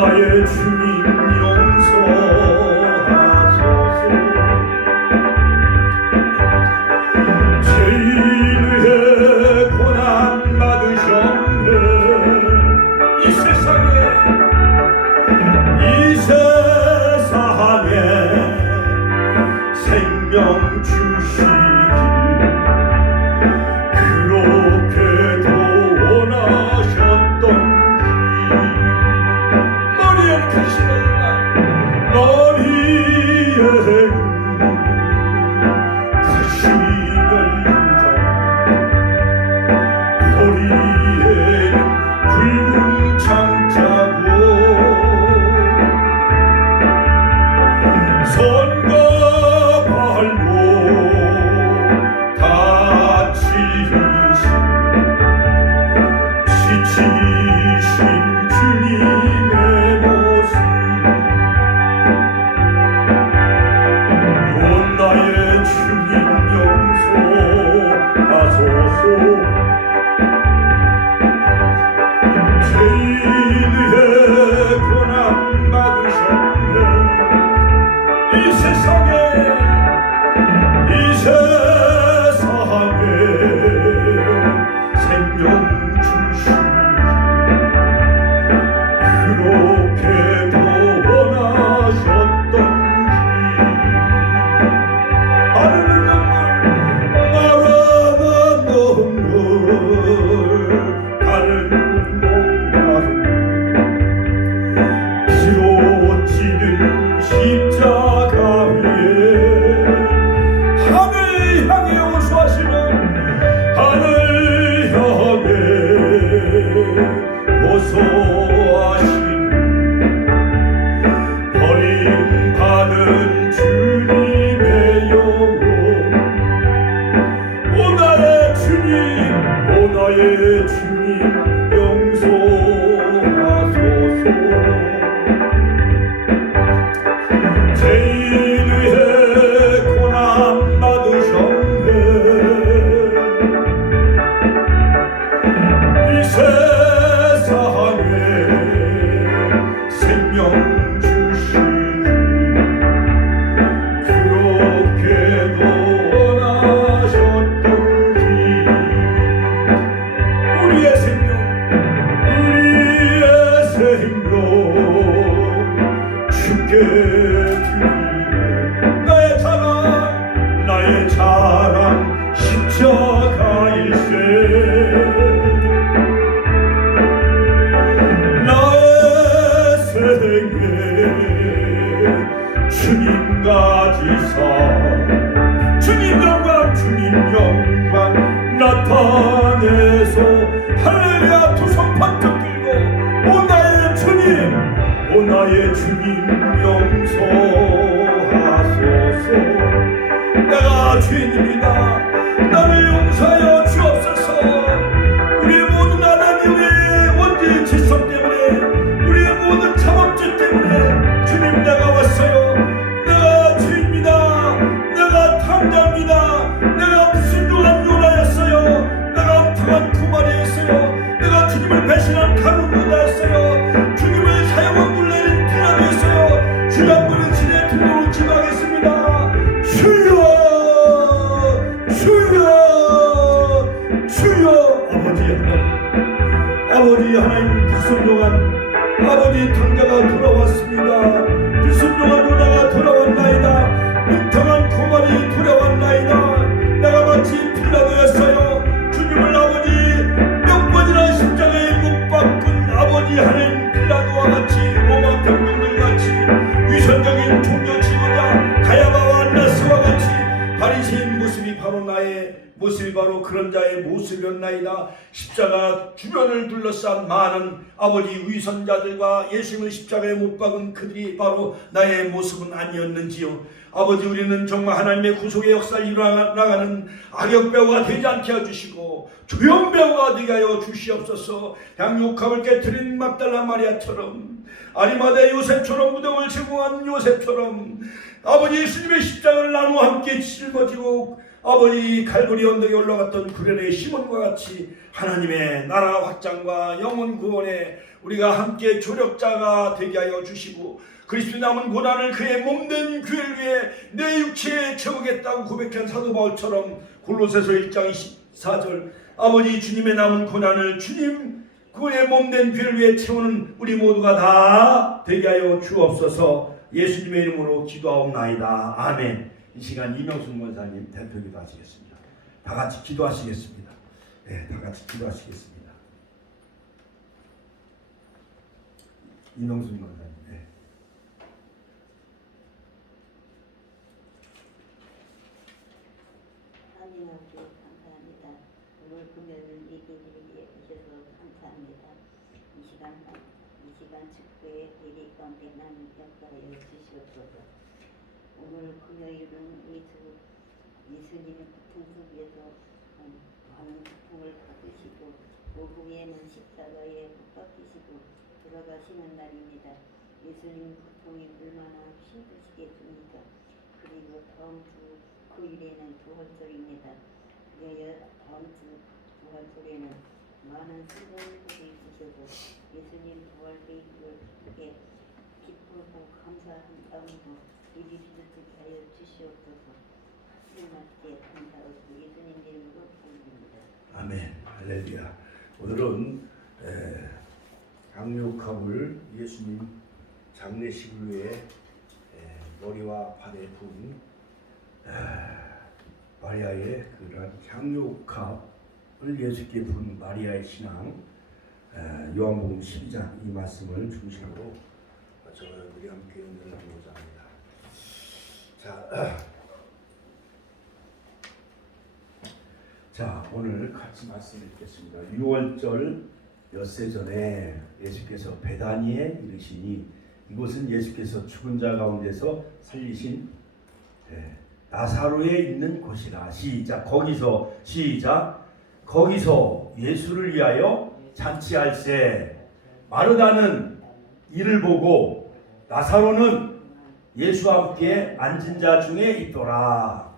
나의 주님 용서하소서. 죄인의 고난 받으셨네. 이 세상에 생명 주시길 그렇게도 원하셨던 머리에 크시는 머리에 크시는 허리에는 붉은 장자국 손과 발목 다치신 지치신 주님의 모습 온 나의 주님 용서하소서. 죄인의 고난 받으셨네. 이 세상에 생명 주시길 그렇게도 원하셨던 마르는 눈물 가는 목마름 피로 찌든 십자가 하늘 향해 호소하시는 하늘 향해 호소하시는 버림받은 주님의 영혼 오 나의 주님 용서하소서. 죄인의 고난 받으셨네. 이 세상에 생명 주시길 그렇게도 원하셨던 우리의 생명 주께 나의 자랑 십자가일세. 나의 생애 주님 가지사 주님 영광 나타내서 할렐루야 두 손 번쩍 들고 오 나의 주님 용서하소서. 내가 죄인입니다. 나를 용서하여 주옵소서. 우리의 모든 하나님의 원죄의 질서 때문에 우리의 모든 참업죄 때문에 주님 내가 왔어요. 내가 죄입니다. 내가 탕자입니다. 내가 불순종한 요나였어요. 내가 엉뚱한 구마리였어요. 내가 주님을 배신한 가룟유다였어요. 주님을 사형을 물내린 피라도였어요. 주여 부른 신의 등으로 기도하겠습니다. 주여 아버지 하나님 불순종한 아버지 탕자가 돌아왔습니다. 불순종한 요나가 돌아왔나이다. 뭉텅한 고만이 돌아왔나이다. 내가 마치 필라도였어요. 주님을 아버지 몇 번이나 십자가에 못 박은 아버지 하나님 필라도와 같이 로마 병정들 같이 위선적인 종교 지도자 가야바와 안나스와 같이 바리새인 모습이 바로 나의 모습이 바로 그런 자의 모습이었나이다. 십자가 주변을 둘러싼 많은 아버지 위선자들과 예수님을 십자가에 못 박은 그들이 바로 나의 모습은 아니었는지요. 아버지 우리는 정말 하나님의 구속의 역사를 이루어나가는 악역배우가 되지 않게 해주시고 조연배우가 되게 하여 주시옵소서. 양육합을 깨트린 막달라 마리아처럼 아리마대 요셉처럼 무덤을 제공한 요셉처럼 아버지 예수님의 십자가를 나누어 함께 짊어지고 아버지 갈보리 언덕에 올라갔던 구련의 시몬과 같이 하나님의 나라 확장과 영혼 구원에 우리가 함께 조력자가 되게 하여 주시고 그리스도의 남은 고난을 그의 몸된 교회를 위해 내 육체에 채우겠다고 고백한 사도 바울처럼 골로새서 1장 24절 아버지 주님의 남은 고난을 주님 그의 몸된 교회를 위해 채우는 우리 모두가 다 되게 하여 주옵소서. 예수님의 이름으로 기도하옵나이다. 아멘. 이 시간 이명순 권사님 대표기도 하시겠습니다. 다 같이 기도하시겠습니다. 네, 다 같이 기도하시겠습니다. 이명순 권사님. 네. 하나님 아버지 감사합니다. 오늘 금요일을 예배드리게 해주셔서 감사합니다. 이 시간 축구의 예배 가운데 나는 역사하여 주시옵소서. 오늘 금요일은 예수님의 고통 속에서 많은 고통을 받으시고 오후에는 십자가에 못 박히시고 돌아가시는 날입니다. 예수님 고통이 얼마나 힘드시겠습니까? 그리고 다음 주 금요일에는 부활절입니다. 다음 주 부활절에는 많은 성도들이 있으셔도 예수님 부활되기를 기쁘고 감사한 마음으로 이르기를 하여 주시옵소서. 하나님께 감사하고 예수님 이름으로 기도드립니다. 아멘. 할렐루야. 오늘은 강력함을 예수님 장례식을 위해 머리와 발에 부은 마리아의 그런 향유옥합을 예수께 부은 마리아의 신앙 요한복음 12장 이 말씀을 중심으로 저희들이 함께 은혜를 나누고자 합니다. 자, 오늘 같이 말씀 읽겠습니다. 6월절 엿새 전에 예수께서 베다니에 이르시니 이곳은 예수께서 죽은 자 가운데서 살리신 나사로에 있는 곳이라. 시작. 거기서 시작. 거기서 예수를 위하여 잔치할세. 마르다는 이를 보고 나사로는 예수와 함께 앉은 자 중에 있더라.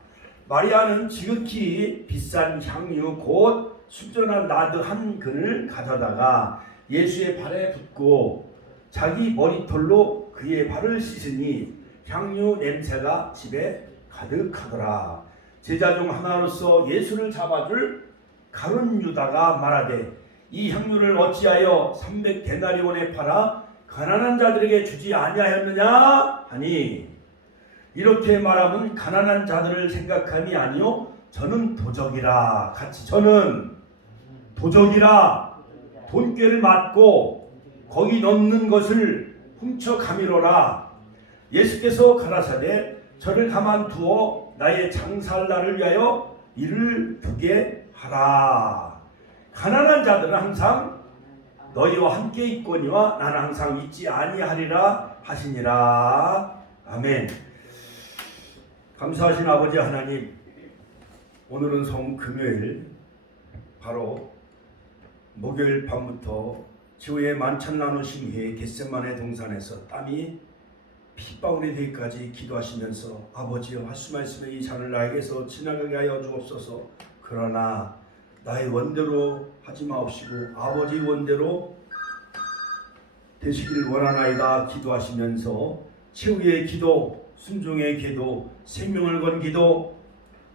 마리아는 지극히 비싼 향유 곧 순전한 나드 한 근을 가져다가 예수의 발에 붓고 자기 머리털로 그의 발을 씻으니 향유 냄새가 집에 가득하더라. 제자 중 하나로서 예수를 잡아줄 가룟 유다가 말하되 이 향유를 어찌하여 300데나리온에 팔아 가난한 자들에게 주지 아니하였느냐 하니 이렇게 말하면 가난한 자들을 생각함이 아니요 저는 도적이라. 같이 저는 도적이라. 돈꾀를 맞고 거기 넣는 것을 훔쳐 가미로라. 예수께서 가라사대 저를 가만두어 나의 장사할 날을 위하여 이를 두게 하라. 가난한 자들은 항상 너희와 함께 있거니와 나는 항상 있지 아니하리라 하시니라. 아멘. 감사하신 아버지 하나님, 오늘은 성금요일 바로 목요일 밤부터 지구의 만찬 나누신 후에 겟세마네 동산에서 땀이 핏방울이 되기까지 기도하시면서 아버지여 하수 말씀의 이 잔을 나에게서 지나가게 하여 주옵소서. 그러나 나의 원대로 하지 마옵시고 아버지 원대로 되시길 원하나이다 기도하시면서 최후의 기도, 순종의 기도, 생명을 건 기도,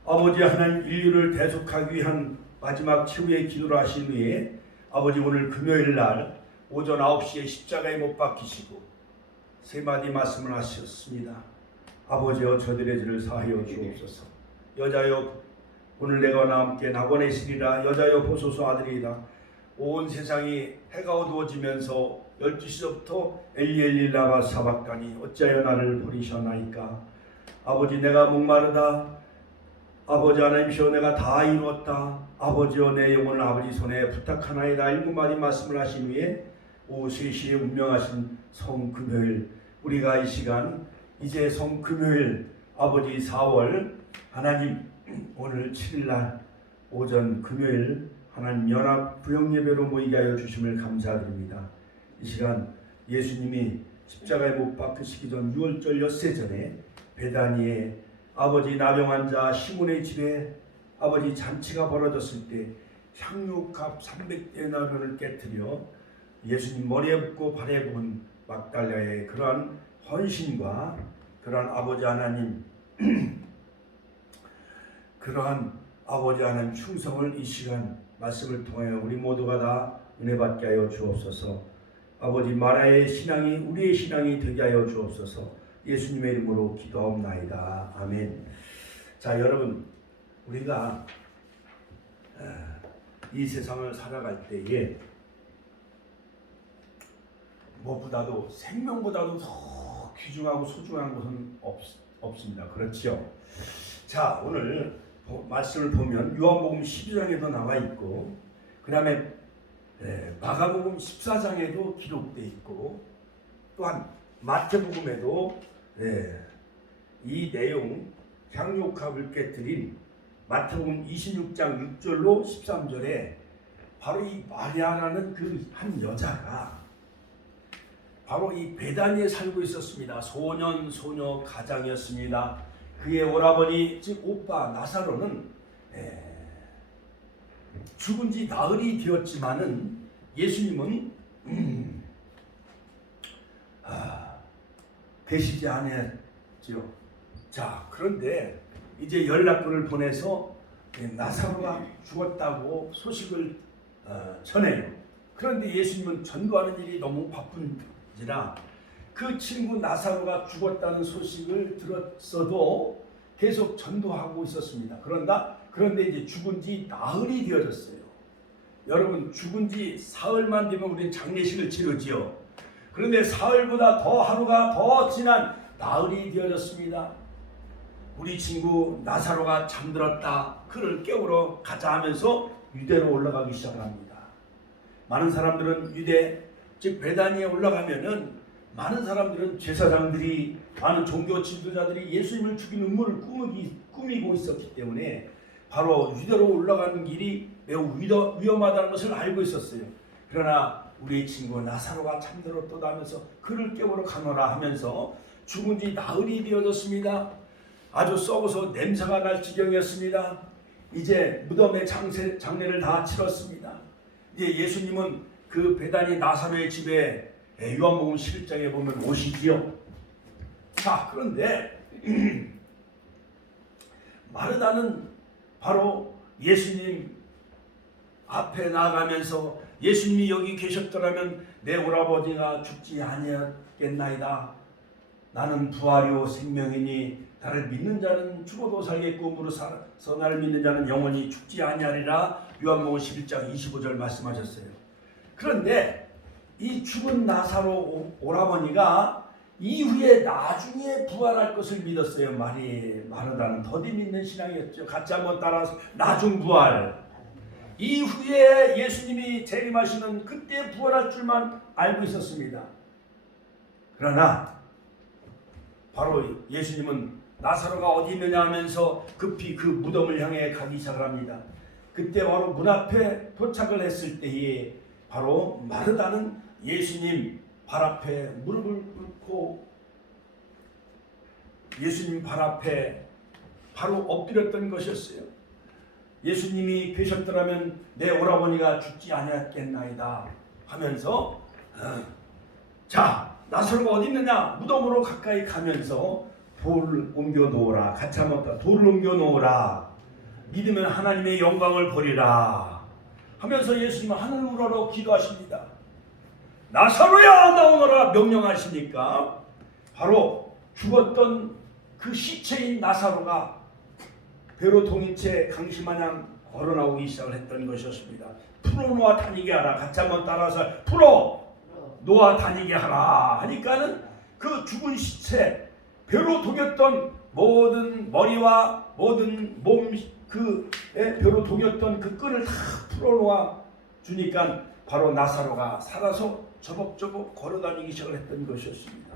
아버지 하나님 인류를 대속하기 위한 마지막 최후의 기도를 하신 후에 아버지 오늘 금요일 날 오전 9시에 십자가에 못 박히시고 세 마디 말씀을 하셨습니다. 아버지여 저들의 죄를 사하여 주옵소서. 여자여 오늘 내가 나와 함께 낙원에 있으리라. 여자여 보소서 아들이라. 온 세상이 해가 어두워지면서 12시부터 엘리 엘리 라마 사박다니 어찌하여 나를 버리셨나이까. 아버지 내가 목마르다. 아버지 하나님이시여 내가 다 이루었다. 아버지여 내 영혼을 아버지 손에 부탁하나이다. 7마디 말씀을 하신 후에 오후 3시에 운명하신 성금요일 우리가 이 시간 이제 성금요일 아버지 4월 하나님 오늘 7일날 오전 금요일 하나님 연합 부영예배로 모이게 하여 주심을 감사드립니다. 이 시간 예수님이 십자가에 못 박히시기 전 6월절 엿새 전에 베다니에 아버지 나병 환자 시몬의 집에 아버지 잔치가 벌어졌을 때 향유값 300대 나루를 깨뜨려 예수님 머리에 붓고 발에 부은 막달라의 그러한 헌신과 그러한 아버지 하나님 그러한 아버지 하나님 충성을 이 시간 말씀을 통하여 우리 모두가 다 은혜 받게 하여 주옵소서. 아버지 마라의 신앙이 우리의 신앙이 되게 하여 주옵소서. 예수님의 이름으로 기도하옵나이다. 아멘. 자, 여러분, 우리가 이 세상을 살아갈 때에 무엇보다도 생명보다도 더 귀중하고 소중한 것은 없습니다. 그렇죠? 자, 오늘 말씀을 보면 요한복음 12장에도 나와 있고 그 다음에 마가복음 14장에도 기록되어 있고 또한 마태복음에도 이 내용 향유값을 깨뜨린 마태복음 26장 6절로 13절에 바로 이 마리아라는 그 한 여자가 바로 이 베다니에 살고 있었습니다. 소녀 가장이었습니다. 그의 오라버니 즉 오빠 나사로는 죽은 지 나흘이 되었지만은 예수님은 계시지 않았죠. 자, 그런데 이제 연락군을 보내서 나사로가 죽었다고 소식을 전해요. 그런데 예수님은 전도하는 일이 너무 바쁜지라 그 친구 나사로가 죽었다는 소식을 들었어도 계속 전도하고 있었습니다. 그런데 이제 죽은 지 나흘이 되어졌어요. 여러분, 죽은 지 사흘만 되면 우리는 장례식을 치르지요. 그런데 사흘보다 더 하루가 더 지난 나흘이 되어졌습니다. 우리 친구 나사로가 잠들었다. 그를 깨우러 가자 하면서 유대로 올라가기 시작합니다. 많은 사람들은 유대 즉 베다니에 올라가면은 많은 사람들은 제사장들이 많은 종교 지도자들이 예수님을 죽이는 음모를 꾸미고 있었기 때문에 바로 유대로 올라가는 길이 매우 위험하다는 것을 알고 있었어요. 그러나 우리 친구 나사로가 잠들었도다 하면서 그를 깨우러 가노라 하면서 죽은 지 나흘이 되어졌습니다. 아주 썩어서 냄새가 날 지경이었습니다. 이제 무덤의 장례를 다 치렀습니다. 이제 예수님은 그 베다니 나사로의 집에 요한복음 11장에 보면 오시지요. 자, 그런데 마르다는 바로 예수님 앞에 나가면서 예수님이 여기 계셨더라면 내 오라버니가 죽지 아니었겠나이다. 나는 부활이요 생명이니 나를 믿는 자는 죽어도 살겠고 무릇서 나를 믿는 자는 영원히 죽지 아니하리라. 요한복음 11장 25절 말씀하셨어요. 그런데 이 죽은 나사로 오라버니가 이후에 나중에 부활할 것을 믿었어요. 마르다는 더디 믿는 신앙이었죠. 같이 한번 따라서 나중 부활. 이후에 예수님이 재림하시는 그때 부활할 줄만 알고 있었습니다. 그러나 바로 예수님은 나사로가 어디 있느냐 하면서 급히 그 무덤을 향해 가기 시작합니다. 그때 바로 문 앞에 도착을 했을 때에 바로 마르다는 예수님 발 앞에 무릎을 꿇고 예수님 발 앞에 바로 엎드렸던 것이었어요. 예수님이 계셨더라면 내 오라버니가 죽지 아니었겠나이다 하면서 자, 나사로가 어디 있느냐 무덤으로 가까이 가면서 돌을 옮겨 놓으라. 같이 한번 돌을 옮겨 놓으라. 믿으면 하나님의 영광을 보리라 하면서 예수님은 하늘을 우러러 기도하십니다. 나사로야 나오너라 명령하시니까 바로 죽었던 그 시체인 나사로가 배로 동인 채 강시마냥 걸어나오기 시작을 했던 것이었습니다. 풀어 놓아 다니게 하라. 같이 한번 따라서 풀어 놓아 다니게 하라 하니까는 그 죽은 시체 배로 동였던 모든 머리와 모든 몸 그 배로 동였던 그 끈을 다 풀어 놓아 주니까 바로 나사로가 살아서 저벅저벅 걸어다니기 시작을 했던 것이었습니다.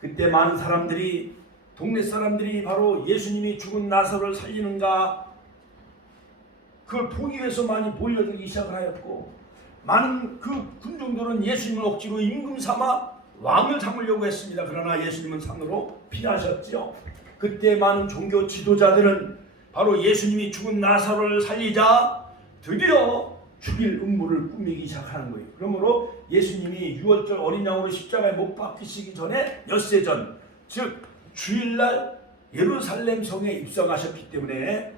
그때 많은 사람들이 동네 사람들이 바로 예수님이 죽은 나사로를 살리는가 그걸 보기 위해서 많이 몰려들기 시작을 하였고 많은 그 군중들은 예수님을 억지로 임금 삼아 왕을 삼으려고 했습니다. 그러나 예수님은 산으로 피하셨죠. 그때 많은 종교 지도자들은 바로 예수님이 죽은 나사로를 살리자 드디어 죽일 음모를 꾸미기 시작하는 거예요. 그러므로 예수님이 6월절 어린 양으로 십자가에 못 박히시기 전에 엿새 전, 즉 주일날 예루살렘 성에 입성하셨기 때문에,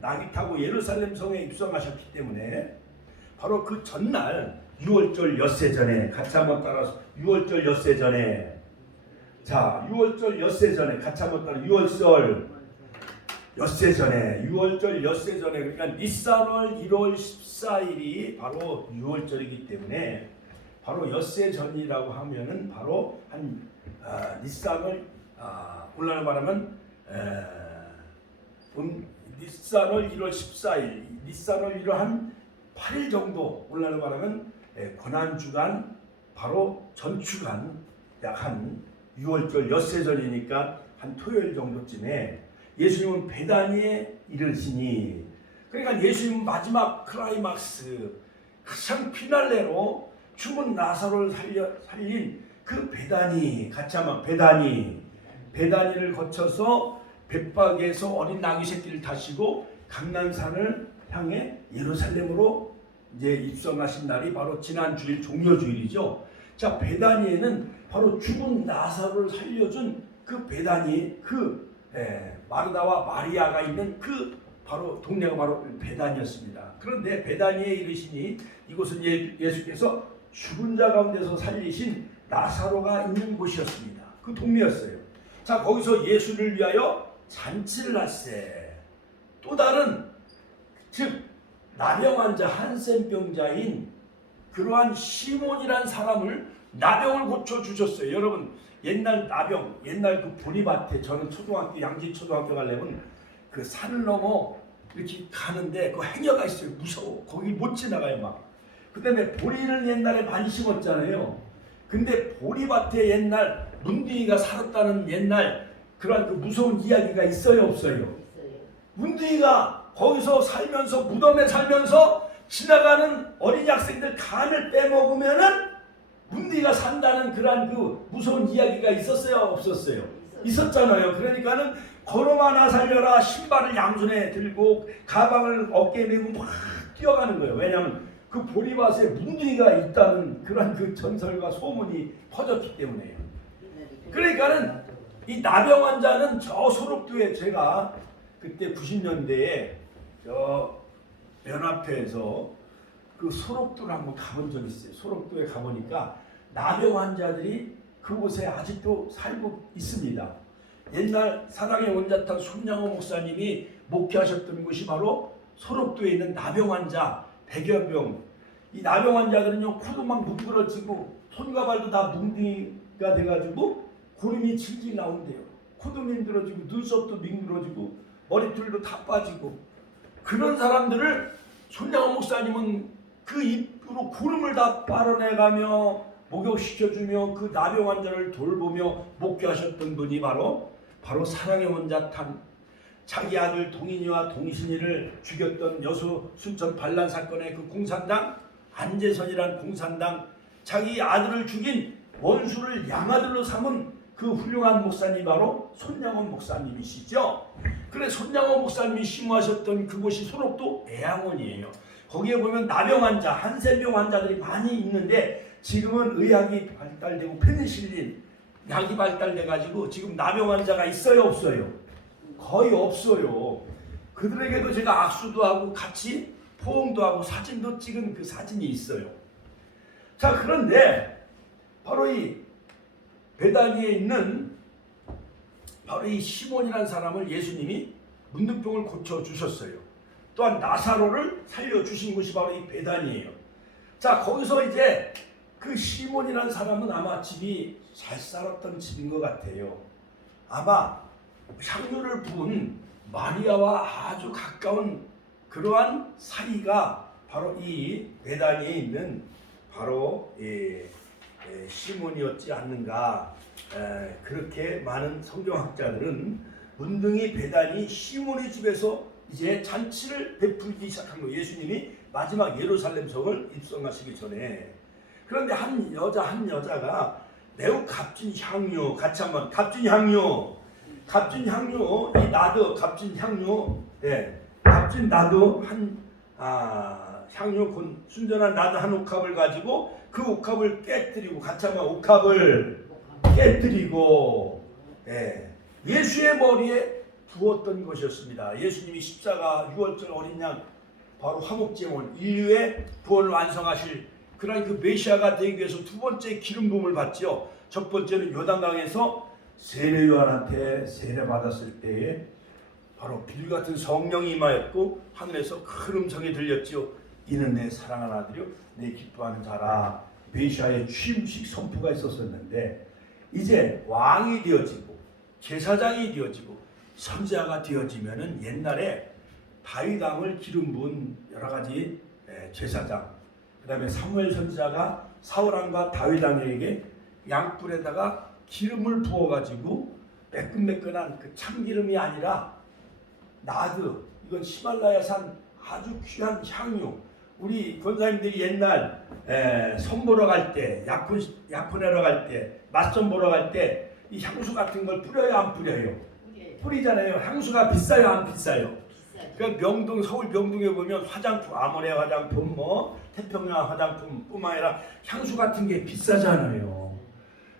나귀 타고 예루살렘 성에 입성하셨기 때문에 바로 그 전날 6월절 엿새 전에, 같이 한번 따라서 6월절 엿새 전에, 자 6월절 엿새 전에 같이 한번 따라 6월절 엿새 전에, 6월절 엿새 전에, 그러니까 니산월 1월 14일이 바로 6월절이기 때문에 바로 엿새 전이라고 하면은 바로 한 니산월 오늘날 말하면 니산월 1월 14일, 니산월 1월 한 8일 정도, 오늘날 말하면 고난주간 바로 전주간 약 한 6월절 엿새 전이니까 한 토요일 정도쯤에 예수님은 베다니에 이르시니, 그러니까 예수님은 마지막 클라이막스 가장 피날레로 죽은 나사로를 살린 그 베다니, 같이 한번 베다니를 거쳐서 벳박에서 어린 나귀 새끼를 타시고 강난산을 향해 예루살렘으로 이제 입성하신 날이 바로 지난 주일 종려주일이죠. 자, 베다니에는 바로 죽은 나사로를 살려준 그 베다니, 마르다와 마리아가 있는 그 바로 동네가 바로 베다니였습니다. 그런데 베다니에 이르시니 이곳은 예수께서 죽은 자 가운데서 살리신 나사로가 있는 곳이었습니다. 그 동네였어요. 자, 거기서 예수를 위하여 잔치를 하세. 또 다른, 즉 나병 환자, 한센병자인 그러한 시몬이란 사람을 나병을 고쳐 주셨어요. 여러분, 옛날 나병, 옛날 그 보리밭에, 저는 초등학교, 양지초등학교 가려면 그 산을 넘어 이렇게 가는데 그 행여가 있어요. 무서워. 거기 못 지나가요 막. 그 다음에 보리를 옛날에 많이 심었잖아요. 근데 보리밭에 옛날 문둥이가 살았다는 옛날 그런 그 무서운 이야기가 있어요, 없어요? 있어요. 문둥이가 거기서 살면서, 무덤에 살면서 지나가는 어린 학생들 간을 빼먹으면은 문둥이가 산다는 그런 그 무서운 이야기가 있었어요, 없었어요? 있었잖아요. 그러니까는 걸음 하나 살려라 신발을 양손에 들고 가방을 어깨에 메고 막 뛰어가는 거예요. 왜냐하면 그 보리밭에 문둥이가 있다는 그런 그 전설과 소문이 퍼졌기 때문에요. 그러니까는 이 나병 환자는 저 소록도에, 제가 그때 90년대에 저 연합회에서 그 소록도를 한번 가본 적이 있어요. 소록도에 가보니까 나병 환자들이 그곳에 아직도 살고 있습니다. 옛날 사랑의 원자탄 손양호 목사님이 목회하셨던 곳이 바로 소록도에 있는 나병 환자 100여 명. 이 나병 환자들은요, 코도 막 뭉그러지고 손과 발도 다 뭉둥이가 돼가지고 구름이 질질 나온대요. 코도 뭉그러지고 눈썹도 뭉그러지고 머리털도 다 빠지고, 그런 사람들을 손양호 목사님은 그 입으로 구름을 다 빨아내가며 목욕시켜주며 그 나병 환자를 돌보며 목회하셨던 분이 바로 사랑의 원자탄, 자기 아들 동인이와 동신이를 죽였던 여수 순천 반란 사건의 그 공산당 안재선이란 공산당, 자기 아들을 죽인 원수를 양아들로 삼은 그 훌륭한 목사님이 바로 손양원 목사님이시죠. 그래, 손양원 목사님이 심호하셨던 그곳이 소록도 애양원이에요. 거기에 보면 나병 환자, 한센병 환자들이 많이 있는데 지금은 의학이 발달되고 페니실린 약이 발달돼가지고 지금 나병 환자가 있어요, 없어요? 거의 없어요. 그들에게도 제가 악수도 하고 같이 포옹도 하고 사진도 찍은 그 사진이 있어요. 자, 그런데 바로 이 베다니에 있는 바로 이 시몬이라는 사람을 예수님이 문둥병을 고쳐주셨어요. 또한 나사로를 살려주신 곳이 바로 이 베다니예요. 자, 거기서 이제 그 시몬이라는 사람은 아마 집이 잘 살았던 집인 것 같아요. 아마 향유를 부은 마리아와 아주 가까운 그러한 사이가 바로 이 베다니에 있는 바로 시몬이었지 않는가. 그렇게 많은 성경학자들은 문둥이 베다니 시몬의 집에서 이제 잔치를 베풀기 시작한 거예요. 예수님이 마지막 예루살렘 성을 입성하시기 전에. 그런데 한 여자가 매우 값진 향유, 같이 한번 값진 향유, 값진 향유, 이 나드 값진 향유, 값진 나드 향유 순전한 나드 한 옥합을 가지고 그 옥합을 깨뜨리고 같이 한번 옥합을 깨뜨리고 예수의 머리에 부었던 것이었습니다. 예수님이 십자가 6월절 어린 양 바로 화목제물 인류의 구원을 완성하실 그런 그 메시아가 되기 위해서 두 번째 기름 부음을 받지요. 첫 번째는 요단강에서 세례 요한한테 세례 받았을 때에 바로 비둘기 같은 성령이 임하였고 하늘에서 큰 음성이 들렸지요. 이는 내 사랑하는 아들이요 내 기뻐하는 자라. 메시아의 취임식 선포가 있었었는데 이제 왕이 되어지고 제사장이 되어지고 선지자가 되어지면은 옛날에 다윗 왕을 기름 부은 여러 가지 제사장, 그 다음에 사무엘 선지자가 사울 왕과 다윗 왕에게 양뿔에다가 기름을 부어가지고 매끈매끈한 그 참기름이 아니라 나드, 이건 히말라야산 아주 귀한 향유. 우리 권사님들이 옛날 선 보러 갈 때, 약혼하러 갈 때, 맞선 보러 갈 때 이 향수 같은 걸 뿌려요, 안 뿌려요? 뿌리잖아요. 향수가 비싸요, 안 비싸요? 그러니까 서울 명동에 보면 화장품, 아모레 화장품, 태평양 화장품뿐만 아니라 향수 같은 게 비싸잖아요.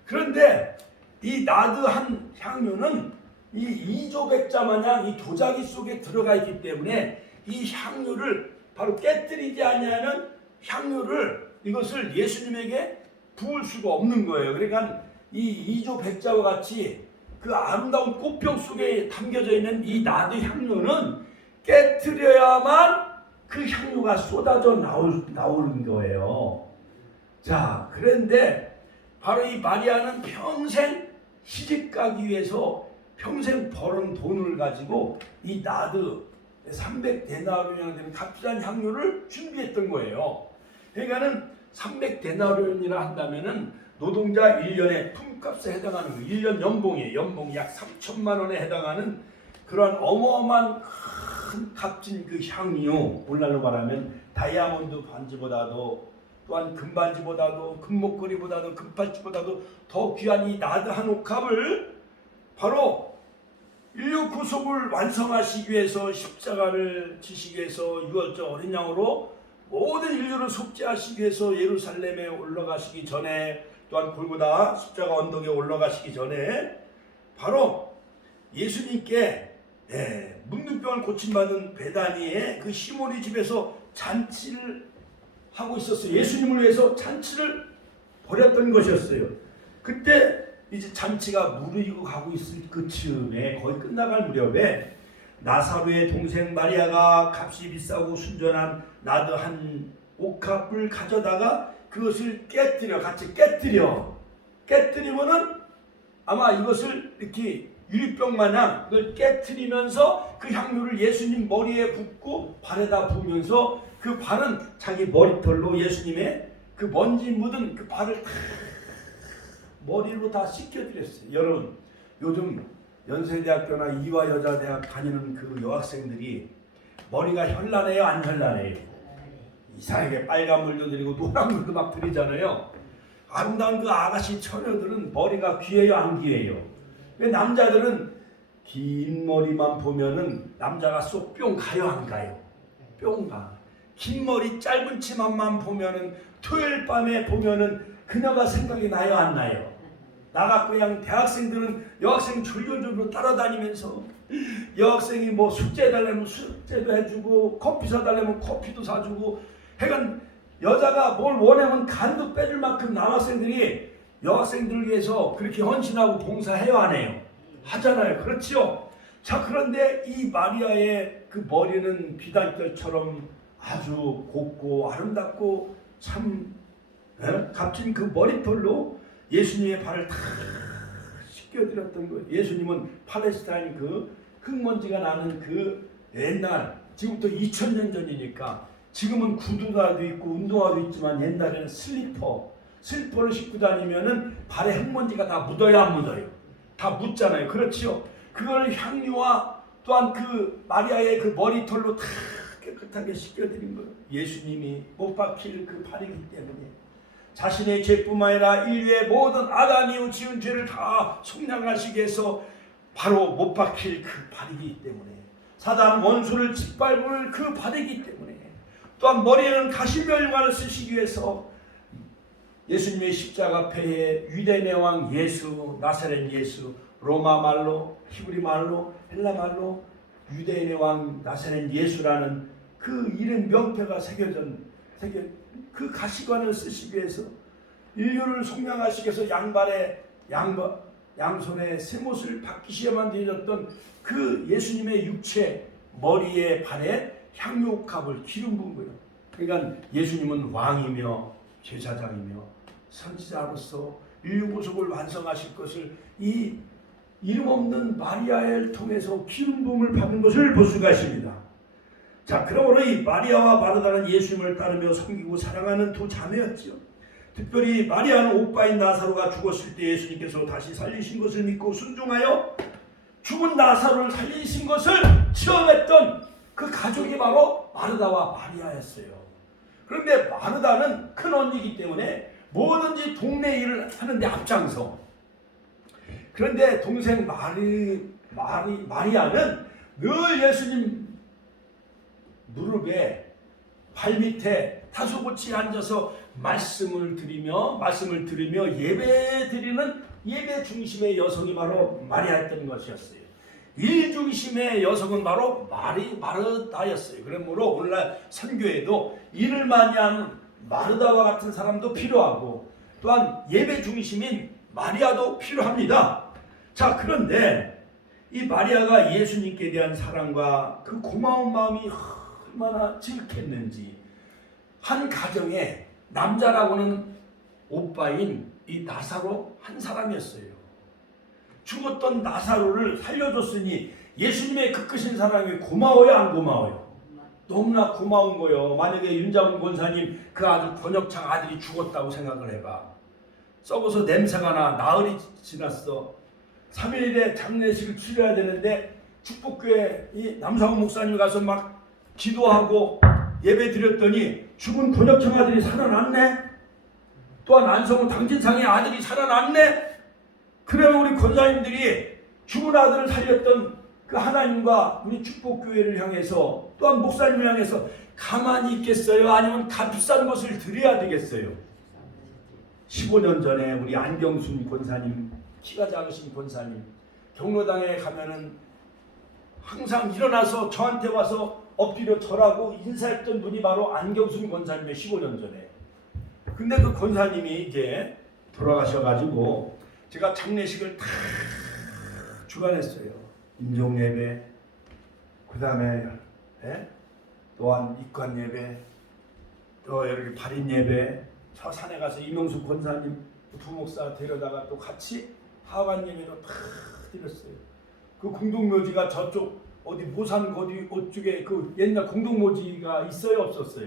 그런데 이 나드한 향유는 이 이조백자 마냥 이 도자기 속에 들어가 있기 때문에 이 향유를 바로 깨뜨리지 아니하면 향유를 이것을 예수님에게 부을 수가 없는 거예요. 그러니까 이 이조백자와 같이 그 아름다운 꽃병 속에 담겨져 있는 이 나드 향유는 깨뜨려야만 그 향유가 쏟아져 나오는 거예요. 자, 그런데 바로 이 마리아는 평생 시집가기 위해서 평생 벌은 돈을 가지고 이 나드 300데나리온이나 되는 값비싼 향유를 준비했던 거예요. 그러니까는 300데나리온이라 한다면은 노동자 1년의 품값에 해당하는 거, 1년 연봉이 약 3천만 원에 해당하는 그런 어마어마한 큰 값진 그 향유, 오늘날로 말하면 다이아몬드 반지보다도 또한 금반지보다도 금목걸이보다도 금팔찌보다도 더 귀한 이 나드 한 옥합을 바로 인류 구속을 완성하시기 위해서 십자가를 지시기 위해서 6월절 어린 양으로 모든 인류를 속죄하시기 위해서 예루살렘에 올라가시기 전에 또한 골고다 십자가 언덕에 올라가시기 전에 바로 예수님께 문둥병을 고침받은 베다니의 그 시몬의 집에서 잔치를 하고 있었어요. 예수님을 위해서 잔치를 벌였던 것이었어요. 그때 이제 잔치가 무르익어 가고 있을 그 즈음에 거의 끝나갈 무렵에 나사로의 동생 마리아가 값이 비싸고 순전한 나드 한 옥합을 가져다가 그것을 같이 깨뜨리면은 아마 이것을 이렇게 유리병 마냥 그걸 깨뜨리면서 그 향유를 예수님 머리에 붓고 발에다 부으면서 그 발은 자기 머리털로 예수님의 그 먼지 묻은 그 발을 다 머리로 다 씻겨드렸어요. 여러분, 요즘 연세대학교나 이화여자대학 다니는 그 여학생들이 머리가 현란해요, 안 현란해요? 이상하게 빨간 물도 들이고 노란 물도 막 들이잖아요. 아름다운 그 아가씨 처녀들은 머리가 귀해요, 안 귀해요? 남자들은 긴 머리만 보면은 남자가 쏙 뿅 가요, 안 가요? 뿅 가. 긴 머리 짧은 치마만 보면은 토요일 밤에 보면은 그녀가 생각이 나요, 안 나요? 나갖고 그냥 대학생들은 여학생 졸졸졸 따라다니면서 여학생이 뭐 숙제 해달라면 숙제도 해주고 커피 사달라면 커피도 사주고 하여간 여자가 뭘 원하면 간도 빼줄 만큼 남학생들이 여학생들을 위해서 그렇게 헌신하고 봉사해요, 안 해요? 하잖아요. 그렇지요? 자, 그런데 이 마리아의 그 머리는 비단결처럼 아주 곱고 아름답고 참 값진 그 머리털로 예수님의 발을 다 씻겨드렸던 거예요. 예수님은 팔레스타인 그 흙먼지가 나는 그 옛날, 지금부터 2000년 전이니까 지금은 구두가도 있고 운동화도 있지만 옛날에는 슬리퍼를 신고 다니면은 발에 흙먼지가 다 묻어요, 안 묻어요? 다 묻잖아요. 그렇지요? 그걸 향유와 또한 그 마리아의 그 머리털로 다 깨끗하게 씻겨드린 거예요. 예수님이 못 박힐 그 발이기 때문에 자신의 죄뿐만 아니라 인류의 모든 아담 이후 지은 죄를 다 속량하시기 위해서 바로 못 박힐 그 발이기 때문에, 사단 원수를 짓밟을 그 발이기 때문에, 또한 머리에는 가시멸관을 쓰시기 위해서 예수님의 십자가 배에 유대인의 왕 예수, 나사렛 예수, 로마 말로, 히브리 말로, 헬라 말로 유대인의 왕 나사렛 예수라는 그 이름 명패가 새겨진 그 가시관을 쓰시기 위해서, 인류를 속량하시기 위해서 양손에 쇠못을 박히시야만 되었던 그 예수님의 육체, 머리에 발에 향유값을 기름 부은 거예요. 그러니까 예수님은 왕이며 제사장이며 선지자로서 인류 구속을 완성하실 것을 이 이름 없는 마리아를 통해서 기름 부음을 받는 것을 볼 수가 있습니다. 자, 그러므로 이 마리아와 마르다는 예수님을 따르며 섬기고 사랑하는 두 자매였지요. 특별히 마리아는 오빠인 나사로가 죽었을 때 예수님께서 다시 살리신 것을 믿고 순종하여 죽은 나사로를 살리신 것을 체험했던 그 가족이 바로 마르다와 마리아였어요. 그런데 마르다는 큰 언니이기 때문에 뭐든지 동네 일을 하는데 앞장서. 그런데 동생 마리아는 늘 예수님 무릎에 발밑에 타소같이 앉아서 말씀을 들으며 예배 드리는 예배 중심의 여성이 바로 마리아였던 것이었어요. 일 중심의 여성은 바로 마르다였어요. 그러므로 오늘날 선교에도 일을 많이 하는 마르다와 같은 사람도 필요하고, 또한 예배 중심인 마리아도 필요합니다. 자, 그런데 이 마리아가 예수님께 대한 사랑과 그 고마운 마음이 얼마나 지극했는지, 한 가정에 남자라고는 오빠인 이 나사로 한 사람이었어요. 죽었던 나사로를 살려줬으니 예수님의 그 크신 사랑이 고마워요, 안 고마워요? 너무나 고마운 거예요. 만약에 윤자문 권사님 그 아들 번역창 아들이 죽었다고 생각을 해봐. 썩어서 냄새가 나, 나흘이 지났어. 3일에 장례식을 치러야 되는데 축복교회 이 남상훈 목사님 가서 막 기도하고 예배 드렸더니 죽은 권역창 아들이 살아났네. 또한 안성훈 당진상의 아들이 살아났네. 그러면 우리 권사님들이 죽은 아들을 살렸던 그 하나님과 우리 축복교회를 향해서, 또한 목사님을 향해서 가만히 있겠어요? 아니면 값비싼 것을 드려야 되겠어요? 15년 전에 우리 안경순 권사님, 키가 작으신 권사님, 경로당에 가면은 항상 일어나서 저한테 와서 엎드려 절하고 인사했던 분이 바로 안경순 권사님의 15년 전에. 근데 그 권사님이 이제 돌아가셔가지고 제가 장례식을 다 주관했어요. 인종예배, 그 다음에 또한 입관예배, 또 이렇게 발인예배, 저 산에 가서 이명수 권사님 부목사 데려다가 또 같이 하관예배로 다 드렸어요. 그 공동묘지가 저쪽 어디 모산 거기 어쪽에 그 옛날 공동묘지가 있어요, 없었어요?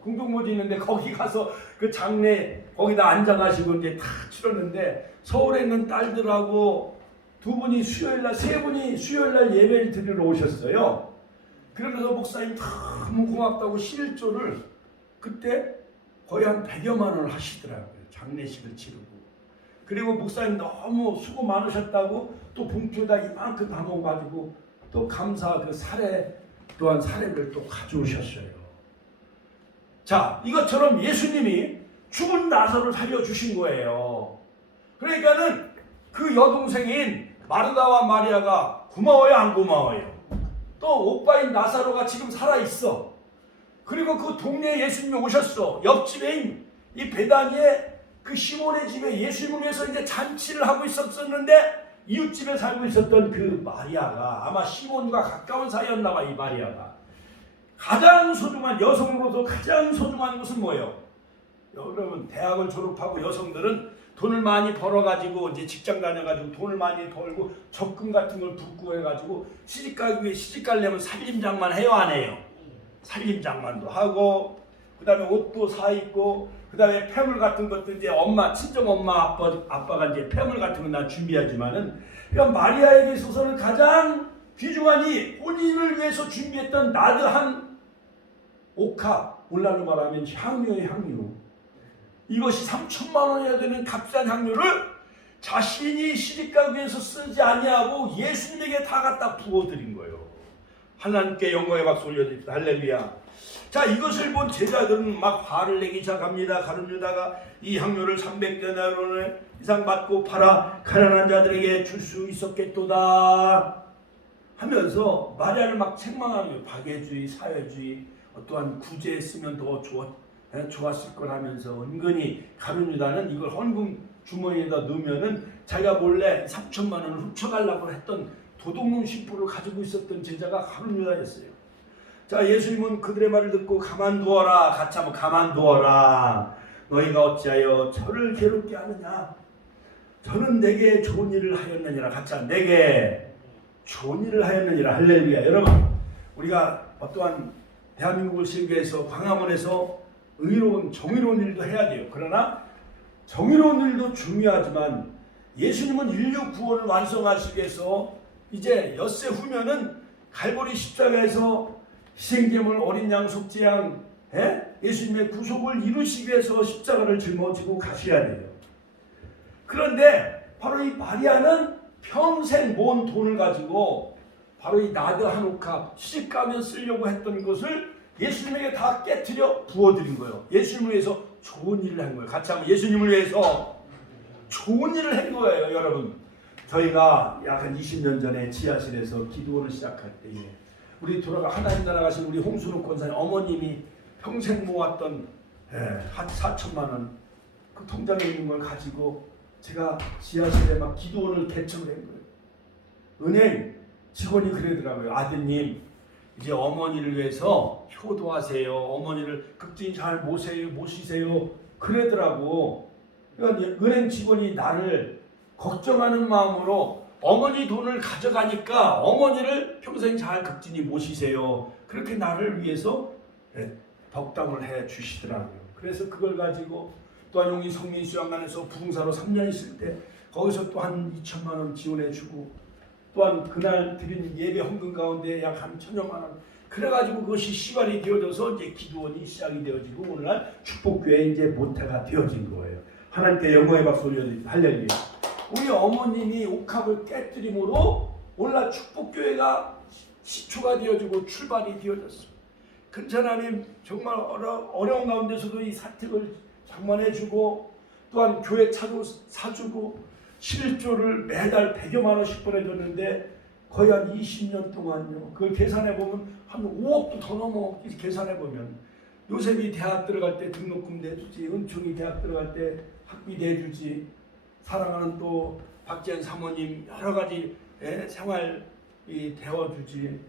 공동묘지 있는데 거기 가서 그 장례 거기다 앉아가시고 이제 다 치렀는데, 서울에 있는 딸들하고 세 분이 수요일날 예배를 드리러 오셨어요. 그러면서 목사님 너무 고맙다고 실조를 그때 거의 한 100여만 원을 하시더라고요. 장례식을 치르고. 그리고 목사님 너무 수고 많으셨다고 또 봉투에다 이만큼 담아가지고 또 감사 그 사례, 또한 사례를 또 가져오셨어요. 자, 이것처럼 예수님이 죽은 나사로를 살려주신 거예요. 그러니까는 그 여동생인 마르다와 마리아가 고마워요, 안 고마워요? 또 오빠인 나사로가 지금 살아있어. 그리고 그 동네에 예수님이 오셨어. 옆집에 이 베다니에 그 시몬의 집에 예수님을 위해서 이제 잔치를 하고 있었는데, 이웃집에 살고 있었던 그 마리아가 아마 시몬과 가까운 사이였나 봐. 이 마리아가 가장 소중한, 여성으로서 가장 소중한 것은 뭐예요? 여러분, 대학을 졸업하고 여성들은 돈을 많이 벌어가지고 이제 직장 다녀가지고 돈을 많이 벌고 적금 같은 걸 붓고 해가지고 시집 가려면 살림장만 해요, 안 해요? 살림장만도 하고, 그 다음에 옷도 사 입고, 그 다음에 폐물 같은 것도 이제 친정 엄마 아빠가 이제 폐물 같은 건 다 준비하지만은, 그러니까 마리아에게 있어서는 가장 귀중한 이 본인을 위해서 준비했던 나드한 옥합, 오늘날로 말하면 향유의 향유. 이것이 3,000만 원이나 되는 값싼 향유를 자신이 시집가기위해서 쓰지 아니하고 예수님에게 다 갖다 부어드린 거예요. 하나님께 영광의 박수 올려드립니다. 할렐루야. 자, 이것을 본 제자들은 막 화를 내기 시작합니다. 가룟 유다가 이 향료를 300데나리온 이상 받고 팔아 가난한 자들에게 줄 수 있었겠도다 하면서 마리아를 막 책망하는 거예요. 박애주의, 사회주의, 또한 구제했으면 더 좋았을 거라면서 은근히 가룟 유다는 이걸 헌금 주머니에다 넣으면은 자기가 몰래 3천만 원을 훔쳐가려고 했던 도둑놈 심부를 가지고 있었던 제자가 가룟 유다였어요. 자, 예수님은 그들의 말을 듣고 가만두어라, 같이 한번 가만두어라. 너희가 어찌하여 저를 괴롭게 하느냐? 저는 내게 좋은 일을 하였느니라. 같이 한번 내게 좋은 일을 하였느니라. 할렐루야. 여러분, 우리가 어떠한 대한민국을 세우기 위해서 광화문에서 의로운 정의로운 일도 해야 돼요. 그러나 정의로운 일도 중요하지만 예수님은 인류 구원을 완성하시기 위해서 이제 엿새 후면은 갈보리 십자가에서 희생제물 어린 양 속죄양 예수님의 구속을 이루시기 위해서 십자가를 짊어지고 가셔야 돼요. 그런데 바로 이 마리아는 평생 모은 돈을 가지고 바로 이 나드 한 옥합 시집가면 쓰려고 했던 것을 예수님에게 다 깨트려 부어드린 거예요. 예수님을 위해서 좋은 일을 한 거예요. 같이 한번 예수님을 위해서 좋은 일을 한 거예요. 여러분, 저희가 약 한 20년 전에 지하실에서 기도원을 시작할 때에 우리 돌아가 하나님 나라 가신 우리 홍순욱 권사님 어머님이 평생 모았던 한 4천만 원 그 통장에 있는 걸 가지고 제가 지하실에 막 기도원을 개척을 한 거예요. 은행 직원이 그러더라고요. 아드님, 이제 어머니를 위해서 효도하세요. 어머니를 극진히 잘 모시세요. 그러더라고. 그러니까 은행 직원이 나를 걱정하는 마음으로 어머니 돈을 가져가니까 어머니를 평생 잘 극진히 모시세요. 그렇게 나를 위해서 덕담을 해 주시더라고요. 그래서 그걸 가지고 또한 용인 성민수양관에서 부흥사로 3년 있을 때 거기서 또 한 2천만 원 지원해 주고 또한 그날 드린 예배 헌금 가운데 약 한 1,000여만 원 그래가지고 그것이 시발이 되어져서 이제 기도원이 시작이 되어지고 오늘날 축복교회 이제 모태가 되어진 거예요. 하나님께 영광의 박수 올려드립니다. 할렐루야. 우리 어머님이 옥합을 깨뜨림으로 오늘날 축복교회가 시초가 되어지고 출발이 되어졌습니다. 근천 하나님 정말 어려운 가운데서도 이 사택을 장만해주고 또한 교회 차도 사주고 실조를 매달 100여만 원씩 보내줬는데 거의 한 20년 동안요. 그걸 계산해보면 한 5억도 더 넘어. 계산해보면 요셉이 대학 들어갈 때 등록금 내주지, 은총이 대학 들어갈 때 학비 내주지, 사랑하는 또 박재현 사모님 여러 가지 생활이 되어주지.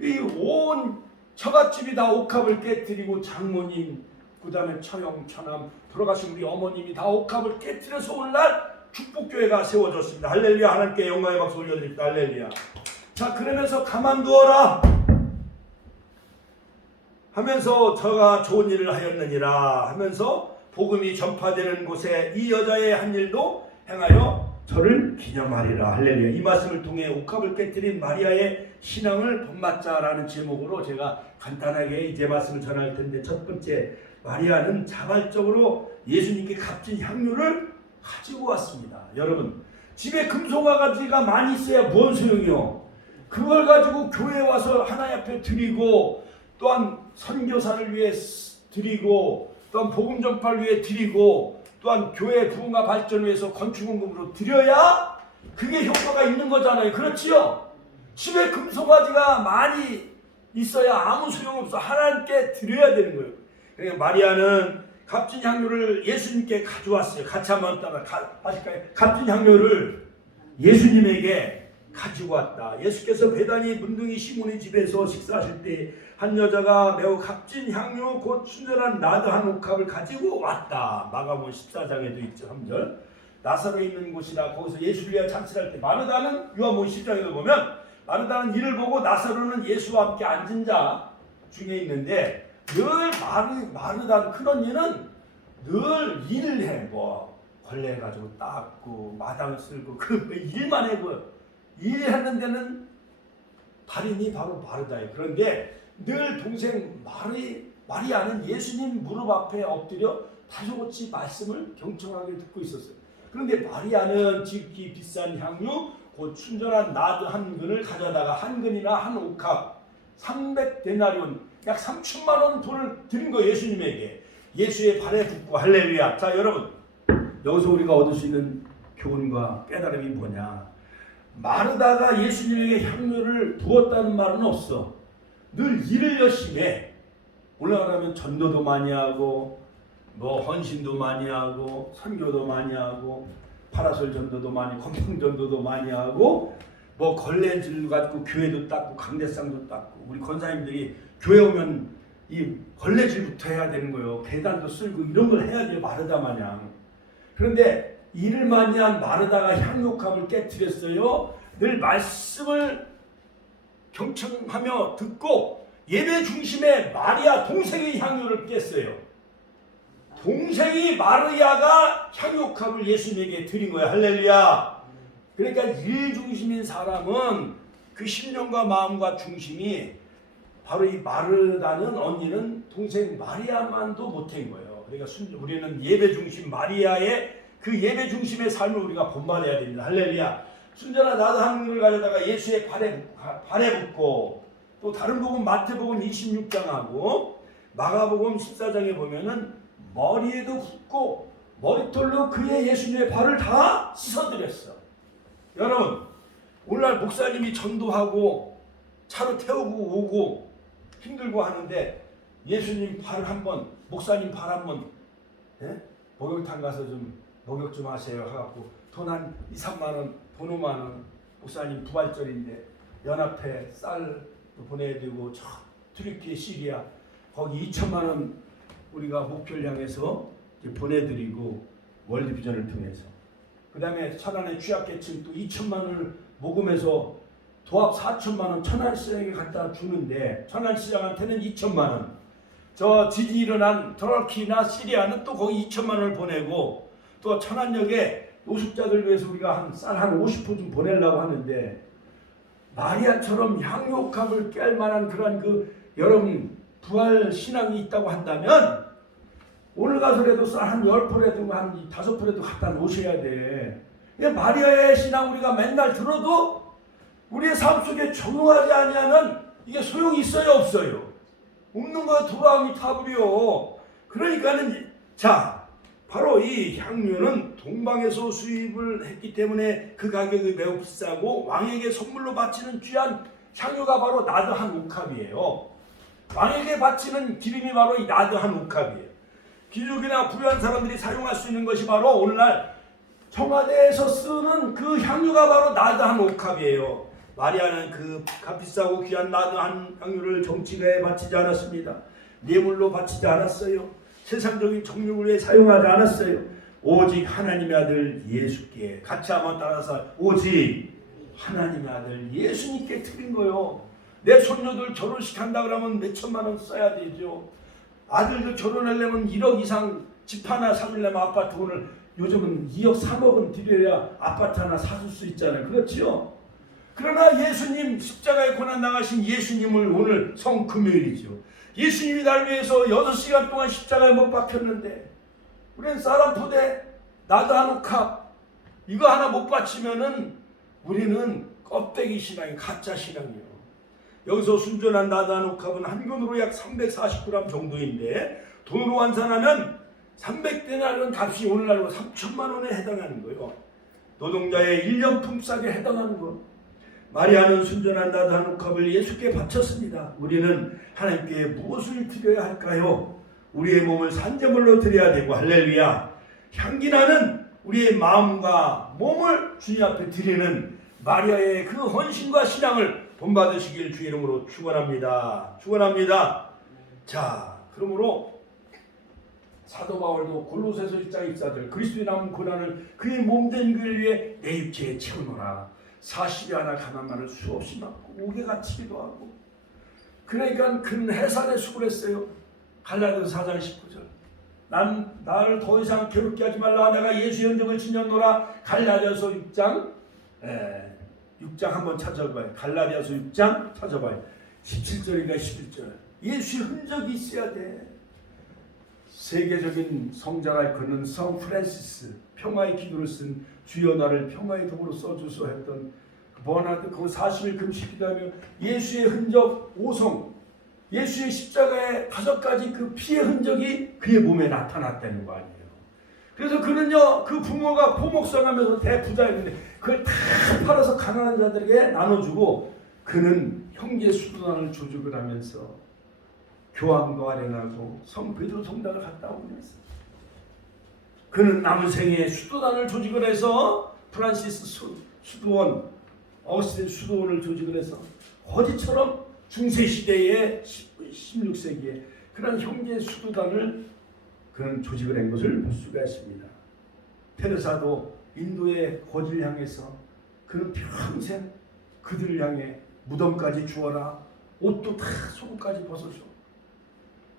이 온 처갓집이 다 옥합을 깨뜨리고 장모님, 그 다음에 처형, 처남, 돌아가신 우리 어머님이 다 옥합을 깨뜨려서 오늘날 축복교회가 세워졌습니다. 할렐루야. 하나님께 영광의 박수 올려드립니다. 할렐루야. 자, 그러면서 가만두어라 하면서 저가 좋은 일을 하였느니라 하면서 복음이 전파되는 곳에 이 여자의 한 일도 행하여 저를 기념하리라. 할렐루야. 이 말씀을 통해 옥합을 깨뜨린 마리아의 신앙을 본받자라는 제목으로 제가 간단하게 이제 말씀을 전할 텐데, 첫 번째, 마리아는 자발적으로 예수님께 값진 향료를 가지고 왔습니다. 여러분, 집에 금송아가지가 많이 있어야 뭔 소용이요? 그걸 가지고 교회에 와서 하나님 앞에 드리고 또한 선교사를 위해 드리고 또한 복음 전파를 위해 드리고 또한 교회 부흥과 발전을 위해서 건축원금으로 드려야 그게 효과가 있는 거잖아요. 그렇지요? 집에 금송아지가 많이 있어야 아무 소용없어. 하나님께 드려야 되는 거예요. 그러니까 마리아는 값진 향료를 예수님께 가져왔어요. 같이 한번 따라 하실까요? 값진 향료를 예수님에게 가지고 왔다. 예수께서 베다니 문둥이 시몬의 집에서 식사하실 때 한 여자가 매우 값진 향료 곧 순전한 나드 한 옥합을 가지고 왔다. 마가복음 14장에도 있죠. 3절. 나사로에 있는 곳이라 거기서 예수를 위하여 잔치할 때 마르다는 요한복음 10장에도 보면 마르다는 이를 보고 나사로는 예수와 함께 앉은 자 중에 있는데 늘 마르다는 큰언니는 늘 일을 해. 뭐 걸레 가지고 닦고 마당 쓸고 그 일만 해. 일하는 데는 달인이 바로 마르다예요. 그런데 늘 동생 마리아는 예수님 무릎 앞에 엎드려 다소곳이 말씀을 경청하게 듣고 있었어요. 그런데 마리아는 지극히 비싼 향유 곧 순전한 나드 한 근을 가져다가 한 근이나 한 옥합 300데나리온 약 3천만 원 돈을 드린 거예요. 예수님에게. 예수의 발에 붓고 할렐루야. 자 여러분, 여기서 우리가 얻을 수 있는 교훈과 깨달음이 뭐냐? 마르다가 예수님에게 향유를 부었다는 말은 없어. 늘 일을 열심히 해. 올라가려면 전도도 많이 하고 뭐 헌신도 많이 하고 선교도 많이 하고 파라솔 전도도 많이, 건강 전도도 많이 하고 뭐 걸레질 갖고 교회도 닦고 강대상도 닦고. 우리 권사님들이 교회 오면 이 걸레질부터 해야 되는 거예요. 계단도 쓸고 이런 걸 해야 돼요. 마르다 마냥. 그런데 일을 많이 한 마르다가 향유옥합을 깨뜨렸어요. 늘 말씀을 경청하며 듣고 예배 중심에 마리아 동생의 향유를 깼어요. 동생이 마리아가 향유옥합을 예수님에게 드린 거예요. 할렐루야. 그러니까 일 중심인 사람은 그 심령과 마음과 중심이 바로 이 마르다는 언니는 동생 마리아만도 못한 거예요. 그러니까 우리는 예배 중심 마리아의 그 예배 중심의 삶을 우리가 본받아야 됩니다. 할렐루야. 순전한 나드 한 근을 가져다가 예수의 발에 붓고, 또 다른 복음 마태복음 26장하고 마가복음 14장에 보면은 머리에도 붓고 머리털로 그의 예수님의 발을 다 씻어드렸어. 여러분, 오늘날 목사님이 전도하고 차로 태우고 오고 힘들고 하는데 예수님 발 한번, 목사님 발 한번 목욕탕 가서 좀 목욕 좀 하세요 하갖고 돈 한 2, 3만 원, 돈 5만 원, 목사님 부활절인데 연합회 쌀 보내드리고 저 트리키에 시리아 거기 2천만 원 우리가 목표를 향해서 보내드리고 월드비전을 통해서, 그 다음에 천안의 취약계층 또 2천만 원을 모금해서 도합 4천만 원 천안시장에 갖다 주는데 천안시장한테는 2천만 원, 저 지진이 일어난 터키나 시리아는 또 거기 2천만 원을 보내고, 또 천안역에 노숙자들 위해서 우리가 쌀 한 50호 좀 보내려고 하는데, 마리아처럼 향유옥합을 깰 만한 그런 여러분 부활 신앙이 있다고 한다면 오늘 가서라도 쌀 한 10포라도 한 5포라도 갖다 놓으셔야 돼. 마리아의 신앙 우리가 맨날 들어도 우리의 삶 속에 적용하지 아니하면 이게 소용이 있어요 없어요? 없는 거 돌아오니 타불이요. 그러니까는 자, 바로 이 향유는 동방에서 수입을 했기 때문에 그 가격이 매우 비싸고 왕에게 선물로 바치는 귀한 향유가 바로 나드 한 옥합이에요. 왕에게 바치는 기름이 바로 이 나드 한 옥합이에요. 귀족이나 부유한 사람들이 사용할 수 있는 것이 바로 오늘날 청와대에서 쓰는 그 향유가 바로 나드 한 옥합이에요. 마리아는 그 값비싸고 귀한 나드 한 향유를 정치가에 바치지 않았습니다. 뇌물로 바치지 않았어요. 세상적인 정욕을 위해 사용하지 않았어요. 오직 하나님의 아들 예수께, 같이 한번 따라서 오직 하나님의 아들 예수님께 드린 거예요. 내 손녀들 결혼식 한다 그러면 몇 천만 원 써야 되죠. 아들도 결혼하려면 1억 이상 집 하나 사주려면 아파트 오늘 요즘은 2억 3억은 드려야 아파트 하나 사줄 수 있잖아요. 그렇지요? 그러나 예수님, 십자가에 고난 당하신 예수님을 오늘 성금요일이죠. 예수님이 날 위해서 6시간 동안 십자가에 못 박혔는데 우리는 사람 포대 나드 한 옥합 이거 하나 못 바치면은 우리는 껍데기 신앙이 가짜 신앙이에요. 여기서 순전한 나드 한 옥합은 한 근으로 약 340g 정도인데 돈으로 환산하면 300데나리온 값이 오늘날로 3천만 원에 해당하는 거예요. 노동자의 1년 품삯에 해당하는 거. 마리아는 순전한 나드 한 옥합을 예수께 바쳤습니다. 우리는 하나님께 무엇을 드려야 할까요? 우리의 몸을 산제물로 드려야 되고, 할렐루야. 향기나는 우리의 마음과 몸을 주님 앞에 드리는 마리아의 그 헌신과 신앙을 본받으시길 주의 이름으로 축원합니다. 축원합니다. 자, 그러므로 사도 바울도 골로새서 1장 24절 그리스도의 남은 고난을 그의 몸된 그를 위해 내 육체에 채우노라. 40이 하나 가난만을 수없이 받고 옥에 갇히기도 하고, 그러니까 큰 해산에 수고했어요. 갈라디아서 4장 19절 나를 더 이상 괴롭게 하지 말라. 내가 예수의 흔적을 지녔노라. 갈라디아서 6장 6장 한번 찾아봐요. 갈라디아서 6장 찾아봐요. 17절인가 11절. 예수의 흔적이 있어야 돼. 세계적인 성장을 거는 성 프란시스 평화의 기도를 쓴 주여 나를 평화의 도구로 써주소 했던 버나드 그 40일 금식기도하며 예수의 흔적 오성, 예수의 십자가의 5가지 그 피의 흔적이 그의 몸에 나타났다는 거 아니에요. 그래서 그는요, 그 부모가 포목성하면서 대부자였는데 그걸 다 팔아서 가난한 자들에게 나눠주고 그는 형제 수도단을 조직을 하면서 교황도 아련하고 베드로 성당을 갔다 오면서 그는 남은 생에 수도단을 조직을 해서 프란시스 수도원, 어스틴 수도원을 조직을 해서 거지처럼 중세시대에 16세기에 그런 형제 수도단을 그런 조직을 한 것을 볼 수가 있습니다. 테레사도 인도의 거지를 향해서 그는 평생 그들을 향해 무덤까지 주어라, 옷도 다 속옷까지 벗어서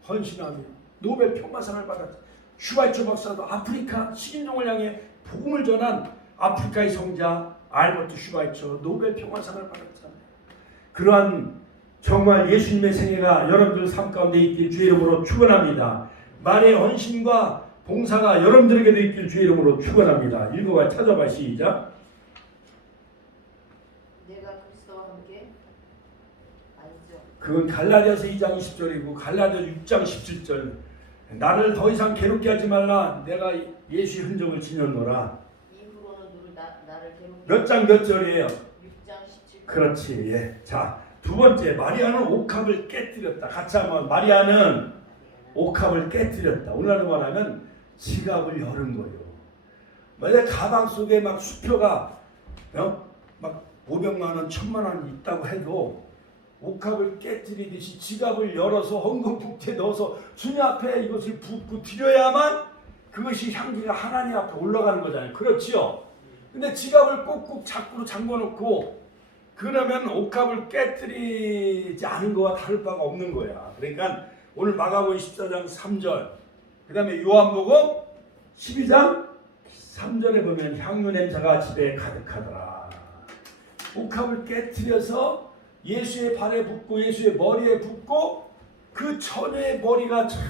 헌신하며 노벨 평화상을 받았다. 슈바이처 박사도 아프리카 식인종을 향해 복음을 전한 아프리카의 성자 알버트 슈바이처 노벨 평화상을 받았잖아요. 그러한 정말 예수님의 생애가 여러분들 삶 가운데 있길 주의 이름으로 축원합니다. 말의 헌신과 봉사가 여러분들에게도 있길 주의 이름으로 축원합니다. 읽어봐, 찾아봐, 시작. 내가 그리스도와 함께 아니죠. 그건 갈라디아서 2장 20절이고 갈라디아 6장 17절. 나를 더 이상 괴롭게 하지 말라. 내가 예수의 흔적을 지녔노라. 이후로는 누를 나를 괴롭게 몇 장 몇 절이에요? 6장 17절. 그렇지. 예. 자, 두 번째, 마리아는 옥합을 깨뜨렸다. 같이 한번, 마리아는 옥합을 깨뜨렸다. 오늘날로 말하면 지갑을 열은 거예요. 만약 가방 속에 막 수표가 막 500만 원, 1000만 원 있다고 해도 옥합을 깨뜨리듯이 지갑을 열어서 헌금북대에 넣어서 주님 앞에 이것을 붓고 드려야만 그것이 향기가 하나님 앞에 올라가는 거잖아요. 그렇지요? 근데 지갑을 꼭꼭 자꾸로 잠궈놓고 그러면 옥합을 깨뜨리지 않은 거와 다를 바가 없는 거야. 그러니까 오늘 마가복음 14장 3절, 그 다음에 요한복음 12장 3절에 보면 향유 냄새가 집에 가득하더라. 옥합을 깨뜨려서 예수의 발에 붓고 예수의 머리에 붓고 그 처녀의 머리가 참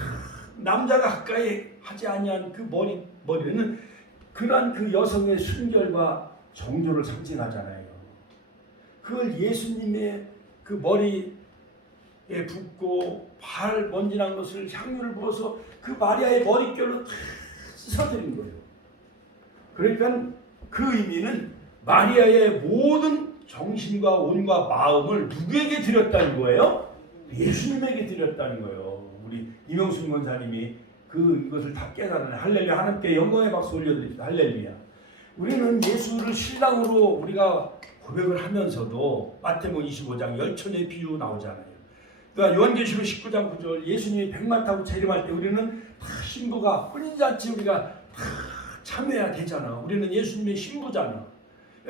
남자가 가까이 하지 아니한 그 머리는 그러한 그 여성의 순결과 정조를 상징하잖아요. 그걸 예수님의 그 머리에 붓고 발 먼지난 것을 향유를 부어서 그 마리아의 머릿결로 다 씻어드린 거예요. 그러니까 그 의미는 마리아의 모든 정신과 온과 마음을 누구에게 드렸다는 거예요? 예수님에게 드렸다는 거예요. 우리 이명순 권사님이 이것을 다 깨달은 할렐루야. 하나님께 영광의 박수 올려드립니다. 할렐루야. 우리는 예수를 신랑으로 우리가 고백을 하면서도 마태복음 25장 열처녀의 비유 나오잖아요. 그러니까 요한계시록 19장 9절 예수님이 백만 타고 재림할 때 우리는 다 신부가 혼인잔치 우리가 다 참여해야 되잖아. 우리는 예수님의 신부잖아.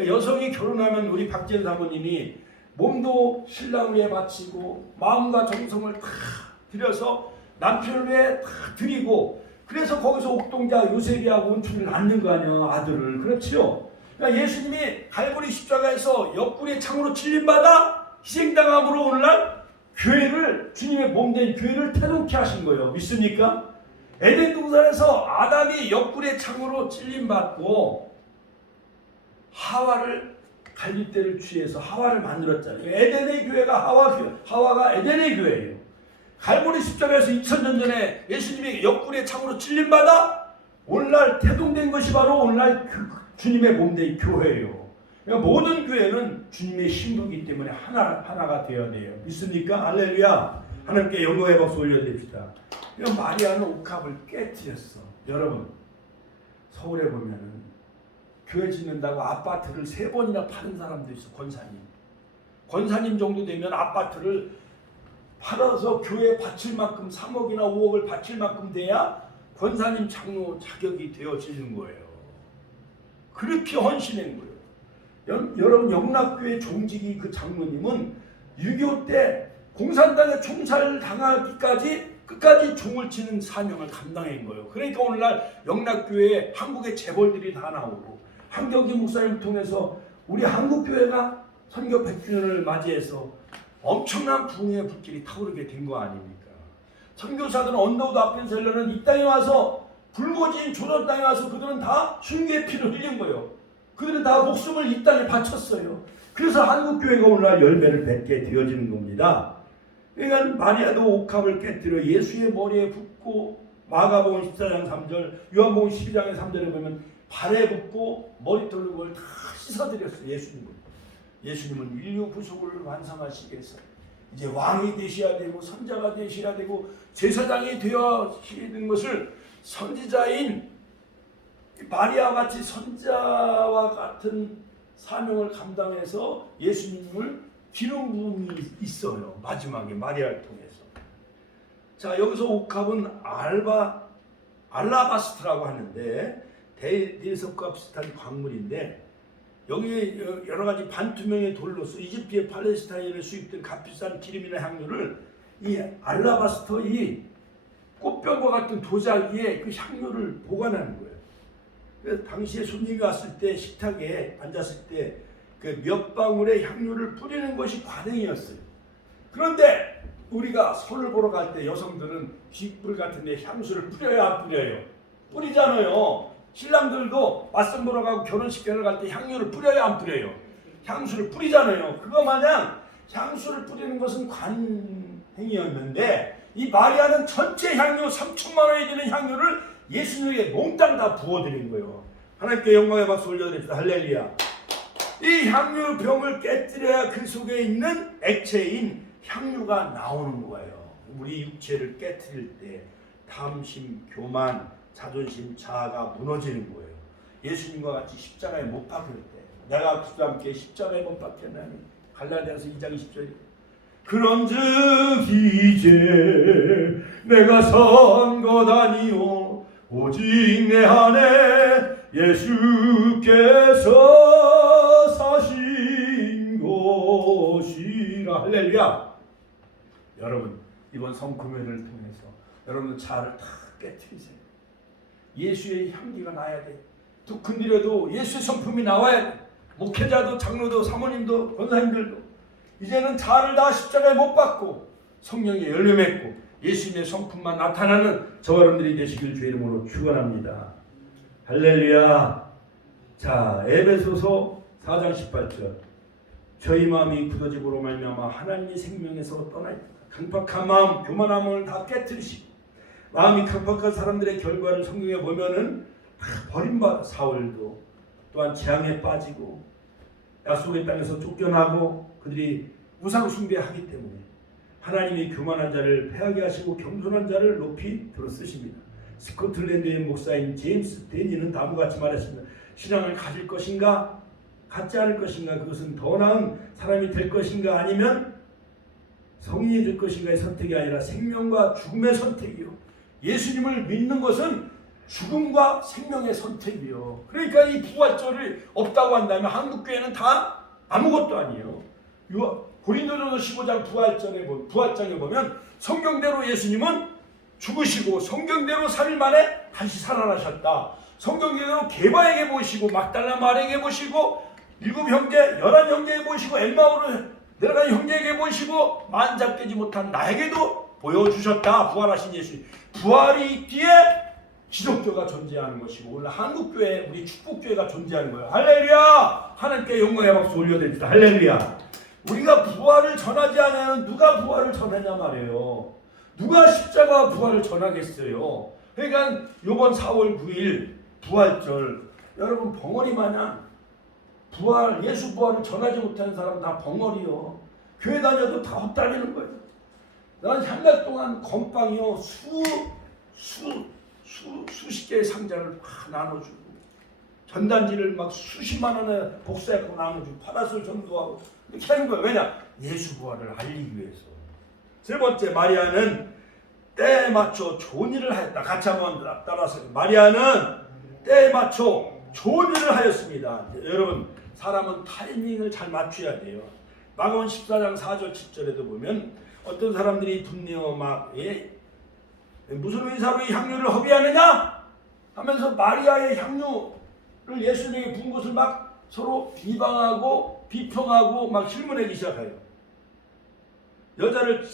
여성이 결혼하면 우리 박재현 사모님이 몸도 신랑을 위해 바치고 마음과 정성을 다 들여서 남편을 위해 다 드리고 그래서 거기서 옥동자 요셉이하고 온춘을 낳는 거 아니야, 아들을. 그렇지요? 그러니까 예수님이 갈보리 십자가에서 옆구리에 창으로 찔림받아 희생당함으로 오늘날 교회를, 주님의 몸된 교회를 태동케 하신 거예요. 믿습니까? 에덴 동산에서 아담이 옆구리에 창으로 찔림받고 하와를 갈빗대를 취해서 하와를 만들었잖아요. 에덴의 교회가 하와가 에덴의 교회예요. 갈보리 십자가에서 2000년 전에 예수님이 옆구리에 창으로 찔림받아 오늘날 태동된 것이 바로 오늘날 주님의 몸된 교회예요. 그러니까 모든 교회는 주님의 신부이기 때문에 하나가 되어야 돼요. 믿습니까? 할렐루야. 하나님께 영광의 박수 올려드립시다. 그러니까 마리아는 옥합을 깨뜨렸어. 여러분, 서울에 보면은 교회 짓는다고 아파트를 3번이나 파는 사람도 있어. 권사님 정도 되면 아파트를 팔아서 교회에 바칠 만큼 3억이나 5억을 바칠 만큼 돼야 권사님 장로 자격이 되어지는 거예요. 그렇게 헌신한 거예요. 여러분, 영락교회 종직이 그 장로님은 6.25 때 공산당에 총살을 당하기까지 끝까지 종을 치는 사명을 감당한 거예요. 그러니까 오늘날 영락교회에 한국의 재벌들이 다 나오고 한경기 목사님을 통해서 우리 한국교회가 선교 100주년을 맞이해서 엄청난 부흥의 불길이 타오르게 된 거 아닙니까? 선교사들은 언더우드 앞에서 이 땅에 와서 불모지인 조선 땅에 와서 그들은 다 흉계의 피를 흘린 거예요. 그들은 다 목숨을 이 땅에 바쳤어요. 그래서 한국교회가 오늘날 열매를 맺게 되어지는 겁니다. 그러니까 마리아도 옥합을 깨뜨려 예수의 머리에 붓고 마가복음 14장 3절, 요한복음 12장의 3절에 보면 발에 붓고 머리 털는 걸 다 씻어드렸어요. 예수님은 인류 구속을 완성하시기 위해서 이제 왕이 되셔야 되고 선자가 되셔야 되고 제사장이 되어야 되는 것을 선지자인 마리아와 같이 선자와 같은 사명을 감당해서 예수님을 기름 부음이 있어요. 마지막에 마리아를 통해서. 자, 여기서 옥합은 알라바스트라고 하는데 대리석과 비슷한 광물인데 여기 여러 가지 반투명의 돌로서 이집트의 팔레스타인에 수입된 값비싼 기름이나 향료를 이 알라바스터 이 꽃병과 같은 도자기에 그 향료를 보관하는 거예요. 그래서 당시에 손님이 왔을 때 식탁에 앉았을 때 그 몇 방울의 향료를 뿌리는 것이 관행이었어요. 그런데 우리가 선을 보러 갈 때 여성들은 귓불 같은 데 향수를 뿌려요, 안 뿌려요? 뿌리잖아요. 신랑들도 맞선 보러 가고 결혼식장을 갈 때 향료를 뿌려요, 안 뿌려요? 향수를 뿌리잖아요. 그거 마냥 향수를 뿌리는 것은 관행이었는데 이 마리아는 전체 향료 3천만 원이 되는 향료를 예수님에게 몽땅 다 부어드린 거예요. 하나님께 영광의 박수 올려드립시다. 할렐루야. 이 향료 병을 깨뜨려야 그 속에 있는 액체인 향료가 나오는 거예요. 우리 육체를 깨뜨릴 때 탐심, 교만, 자존심, 자아가 무너지는 거예요. 예수님과 같이 십자가에 못 박힐 때 내가 그리스도와 함께 십자가에 못 박혔나니 갈라디아서 2장 10절 그런즉 이제 내가 선 것 아니요 오직 내 안에 예수께서 사신 것이라. 할렐루야. 여러분 이번 성금요일을 통해서 여러분 자아를 다 깨트리세요. 예수의 향기가 나야 돼. 또 근들에도 예수의 성품이 나와야 돼. 목회자도 장로도 사모님도 권사님들도 이제는 자아를 다 십자가에 못 박고 성령의 열매 맺고 예수님의 성품만 나타나는 저와 여러분들이 되시길 주의 이름으로 축원합니다. 할렐루야. 자, 에베소서 4장 18절 저희 마음이 굳어짐으로 말미암아 하나님의 생명에서 떠나있다. 강팍한 마음, 교만함을 다 깨뜨리시고 마음이 강팍한 사람들의 결과를 성경에 보면은 버림받아 사울도 또한 재앙에 빠지고 약속의 땅에서 쫓겨나고 그들이 우상 숭배하기 때문에 하나님이 교만한 자를 패하게 하시고 겸손한 자를 높이 들어 쓰십니다. 스코틀랜드의 목사인 제임스 데니는 다음같이 말했습니다. 신앙을 가질 것인가 갖지 않을 것인가 그것은 더 나은 사람이 될 것인가 아니면 성인이 될 것인가의 선택이 아니라 생명과 죽음의 선택이요. 예수님을 믿는 것은 죽음과 생명의 선택이요. 그러니까 이 부활절이 없다고 한다면 한국교회는 다 아무것도 아니에요. 고린도전서 15장 부활장에 보면 성경대로 예수님은 죽으시고 성경대로 3일 만에 다시 살아나셨다. 성경대로 게바에게 보시고 막달라 마리아에게 보시고 7형제 11형제에게 보시고 엠마오로 내려간 형제에게 보시고 만잡되지 못한 나에게도 보여주셨다. 부활하신 예수. 부활이 있기에 기독교가 존재하는 것이고 오늘 한국교회 우리 축복교회가 존재하는 거예요. 할렐루야. 하나님께 영광의 박수 올려드립니다. 할렐루야. 우리가 부활을 전하지 않으면 누가 부활을 전하냐 말이에요. 누가 십자가 부활을 전하겠어요. 그러니까 이번 4월 9일 부활절 여러분 벙어리 마냥 부활 예수 부활을 전하지 못하는 사람은 다 벙어리요. 교회 다녀도 다 헛다니는 거예요. 난 한 달 동안 건빵이요 수십 개의 상자를 막 나눠주고 전단지를 막 수십만 원에 복사해서 나눠주고 파라솔 전도하고 이렇게 하는 거예요. 왜냐? 예수 부활을 알리기 위해서. 세 번째 마리아는 때에 맞춰 좋은 일을 하였다. 같이 한번 따라서 마리아는 때에 맞춰 좋은 일을 하였습니다. 여러분 사람은 타이밍을 잘 맞춰야 돼요. 마가복음 14장 4절 7절에도 보면 어떤 사람들이 분내어 막 무슨 의사로 이 향료를 허비하느냐 하면서 마리아의 향료를 예수님에게 부은 것을 막 서로 비방하고 비평하고 막 실문하기 시작해요. 여자를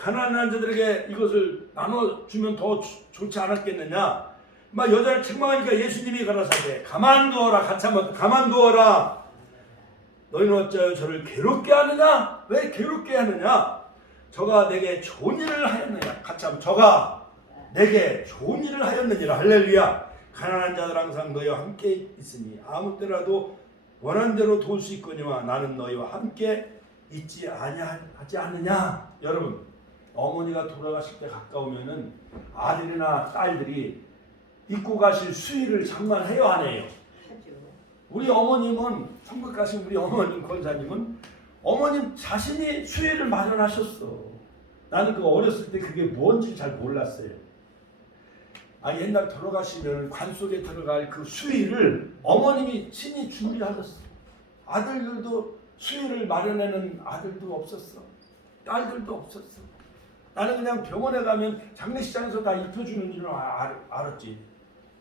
가난한 자들에게 이것을 나눠주면 더 좋지 않았겠느냐. 막 여자를 책망하니까 예수님이 가라사대 가만두어라. 같이 한번 가만두어라. 너희는 어찌하여 저를 괴롭게 하느냐? 왜 괴롭게 하느냐? 저가 내게 좋은 일을 하였느냐? 같이 한번 저가 내게 좋은 일을 하였느니라. 할렐루야. 가난한 자들 항상 너희와 함께 있으니 아무 때라도 원한 대로 도울 수 있거니와 나는 너희와 함께 있지 아니하지 않느냐. 여러분, 어머니가 돌아가실 때 가까우면은 아들이나 딸들이 입고 가실 수의를 장만해요, 안 해요? 하죠. 우리 어머님은, 천국 가신 우리 어머님 권사님은 어머님 자신이 수의를 마련하셨어. 나는 그 어렸을 때 그게 뭔지 잘 몰랐어요. 옛날 돌아가시면 관 속에 들어갈 그 수의를 어머님이 친히 준비하셨어. 아들들도 수의를 마련하는 아들도 없었어. 딸들도 없었어. 나는 그냥 병원에 가면 장례식장에서 다 입혀주는 줄을 알았지.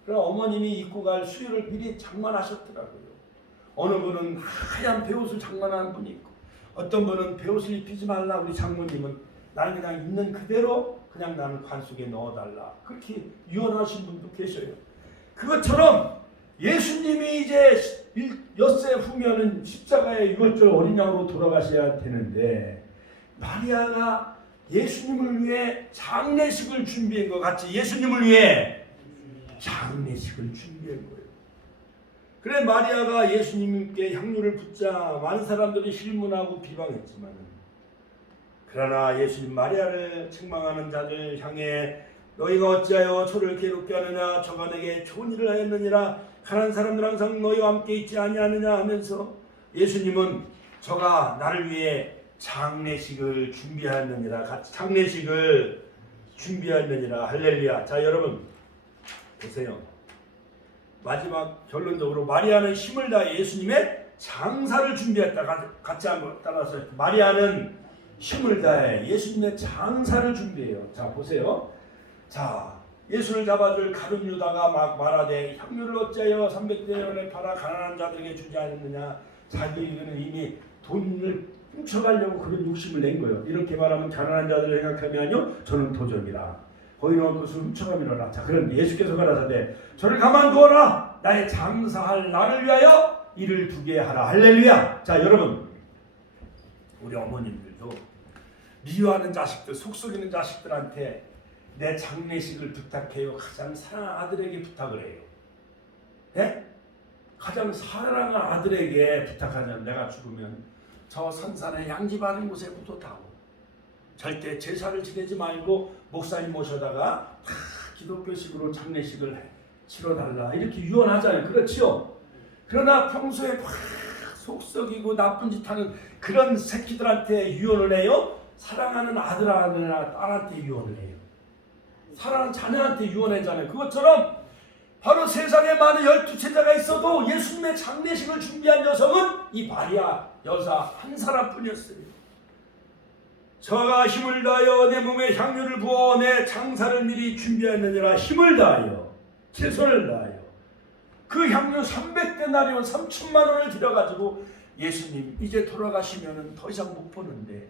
그래서 어머님이 입고 갈 수의를 미리 장만하셨더라고요. 어느 분은 하얀 베옷을 장만하는 분이 있고, 어떤 분은 베옷을 입히지 말라. 우리 장모님은 나는 그냥 있는 그대로 그냥 나는 관 속에 넣어달라. 그렇게 유언하신 분도 계셔요. 그것처럼 예수님이 이제 엿새 후면은 십자가에 유월절 어린 양으로 돌아가셔야 되는데, 마리아가 예수님을 위해 장례식을 준비한 것 같이 예수님을 위해 장례식을 준비한 거예요. 그래 마리아가 예수님께 향유를 붓자 많은 사람들이 실문하고 비방했지만, 그러나 예수님 마리아를 책망하는 자들 향해 너희가 어찌하여 저를 괴롭게 하느냐? 저가 내게 좋은 일을 하였느니라. 가난한 사람들 항상 너희와 함께 있지 아니하느냐 하면서 예수님은 저가 나를 위해 장례식을 준비하였느니라. 같이 장례식을 준비하였느니라. 할렐루야. 자, 여러분 보세요. 마지막 결론적으로 마리아는 힘을 다해 예수님의 장사를 준비했다. 같이 한번 따라서 마리아는 힘을 다해 예수님의 장사를 준비해요. 자, 보세요. 자, 예수를 잡아줄 가룟 유다가 막 말하되 향유를 어찌하여 300데나리온에 팔아 가난한 자들에게 주지 않느냐. 자기는 이미 돈을 훔쳐가려고 그런 욕심을 낸 거예요. 이렇게 말하면 가난한 자들을 생각하면요, 저는 도적이라. 거기 넣은 것을 훔쳐가미로라. 자, 그런데 예수께서 가라사대 저를 가만두어라. 나의 장사할 나를 위하여 이를 두게 하라. 할렐루야. 자, 여러분, 우리 어머님들도 미워하는 자식들, 속썩이는 자식들한테 내 장례식을 부탁해요. 가장 사랑하는 아들에게 부탁을 해요. 예? 가장 사랑하는 아들에게 부탁하자면 내가 죽으면 저 산산에 양지 바른 곳에 묻어다오. 절대 제사를 지내지 말고 목사님 모셔다가 다 기독교식으로 장례식을 치러달라. 이렇게 유언하잖아요. 그렇지요? 그러나 평소에 막 속썩이고 나쁜 짓 하는 그런 새끼들한테 유언을 해요? 사랑하는 아들이나 딸한테 유언을 해요. 사랑하는 자녀한테 유언하잖아요. 그것처럼 바로 세상에 많은 12제자가 있어도 예수님의 장례식을 준비한 여성은 이 마리아 여사 한 사람뿐이었어요. 저가 힘을 다하여 내 몸에 향유를 부어 내 장사를 미리 준비하느니라. 힘을 다하여 최선을 다하여 그 향유 300데나리온 3천만 원을 들여가지고 예수님 이제 돌아가시면은 더 이상 못 보는데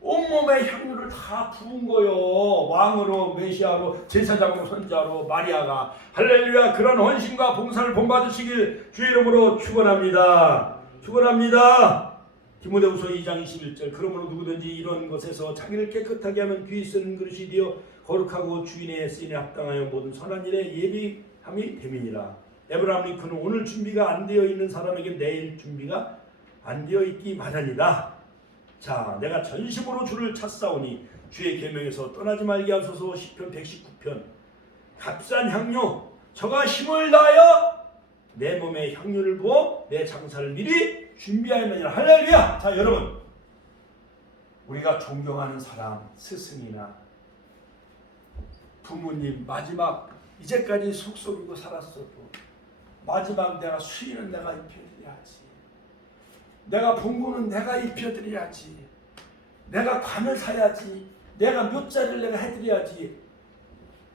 온몸에 향유를 다 부은 거요. 왕으로 메시아로 제사장으로 선자로 마리아가. 할렐루야. 그런 헌신과 봉사를 본받으시길 주의 이름으로 축원합니다. 축원합니다. 디모데후서 2장 21절 그러므로 누구든지 이런 것에서 자기를 깨끗하게 하면 귀에 쓰는 그릇이 되어 거룩하고 주인의 쓰임에 합당하여 모든 선한 일에 예비함이 됨이니라. 에브라함 링컨은 오늘 준비가 안 되어 있는 사람에게 내일 준비가 안 되어 있기 마련이다. 자, 내가 전심으로 주를 찾사오니 주의 계명에서 떠나지 말게 하소서. 시편 119편. 값싼 향유 저가 힘을 다하여 내 몸에 향유를 부어 내 장사를 미리 준비하였느니라. 할렐루야. 자, 여러분, 우리가 존경하는 사람, 스승이나 부모님 마지막 이제까지 속속이고 살았어도 마지막 내가 수의는 내가 입혀드려야지. 내가 봉고는 내가 입혀드려야지. 내가 관을 사야지. 내가 묘자를 내가 해드려야지.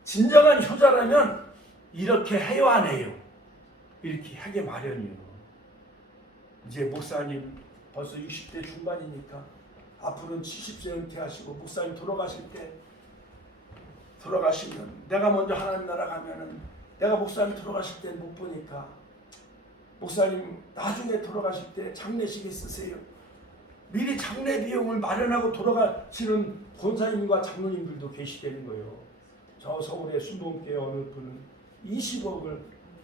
진정한 효자라면 이렇게 해요, 안 해요? 이렇게 하게 마련이에요. 이제 목사님 벌써 60대 중반이니까 앞으로는 70세 은퇴하시고 목사님 돌아가실 때 돌아가시면 내가 먼저 하나님 나라 가면은 내가 목사님 돌아가실 때 못 보니까 목사님 나중에 돌아가실 때 장례식에 쓰세요. 미리 장례 비용을 마련하고 돌아가시는 권사님과 장로님들도 계시되는 거예요. 저 서울의 순복음교회 어느 분은 20억을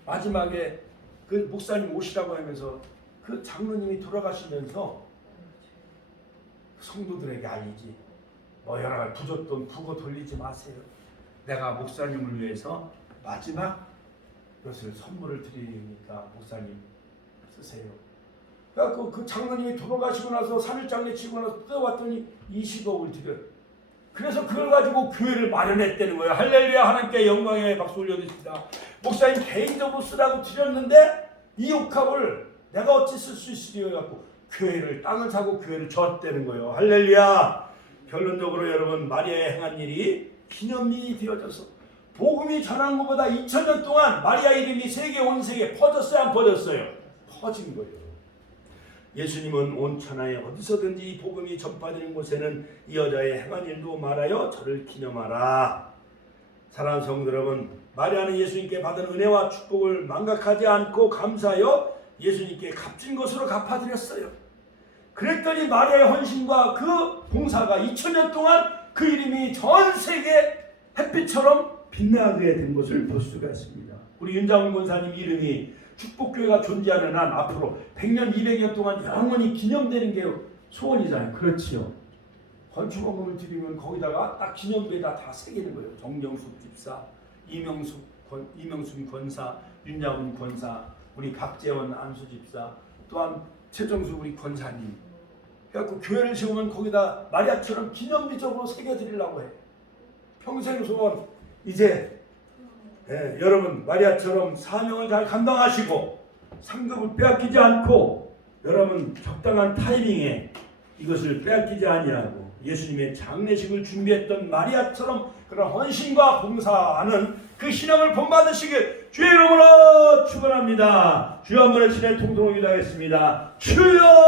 마지막에 그 목사님 오시라고 하면서 그 장로님이 돌아가시면서 성도들에게 알리지. 뭐 여러 가지 부줬돈 부고 돌리지 마세요. 내가 목사님을 위해서 마지막 것을 선물을 드리니까 목사님 쓰세요. 그래갖고 그 장로님이 돌아가시고 나서 3일 장례 치고 나서 뜯어봤더니 20억을 드려요. 그래서 그걸 가지고 교회를 마련했다는 거예요. 할렐루야. 하나님께 영광의 박수 올려드립니다. 목사님 개인적으로 쓰라고 드렸는데 이 옥합을 내가 어찌 쓸 수 있으리요 해갖고 교회를 땅을 사고 교회를 줬다는 거예요. 할렐루야. 결론적으로 여러분 마리아의 행한 일이 기념이 되어져서 복음이 전한 것보다 2000년 동안 마리아 이름이 세계 온 세계에 퍼졌어요? 안 퍼졌어요? 퍼진 거예요. 예수님은 온 천하에 어디서든지 이 복음이 전파되는 곳에는 이 여자의 행한 일도 말하여 저를 기념하라. 사랑하는 성도 여러분, 마리아는 예수님께 받은 은혜와 축복을 망각하지 않고 감사하여 예수님께 값진 것으로 갚아드렸어요. 그랬더니 마리아의 헌신과 그 봉사가 2000년 동안 그 이름이 전 세계 햇빛처럼 빛나게 된 것을 볼 수가 있습니다. 우리 윤장훈 권사님 이름이 축복교회가 존재하는 한 앞으로 100년, 200년 동안 영원히 기념되는 게 소원이잖아요. 그렇지요. 건축원금을 드리면 거기다가 딱 기념비에다 다 새기는 거예요. 정정숙 집사, 이명숙 권사, 윤장훈 권사, 우리 박재원 안수 집사, 또한 최정수 우리 권사님. 그래갖고 교회를 세우면 거기다 마리아처럼 기념비적으로 새겨드리려고 해. 평생 소원. 이제 여러분 마리아처럼 사명을 잘 감당하시고 상급을 빼앗기지 않고 여러분 적당한 타이밍에 이것을 빼앗기지 아니하고 예수님의 장례식을 준비했던 마리아처럼 그런 헌신과 봉사하는 그 신앙을 본받으시길 주의 이름으로 축원합니다. 주여 한번 신의 통성을 기도하겠습니다. 주여.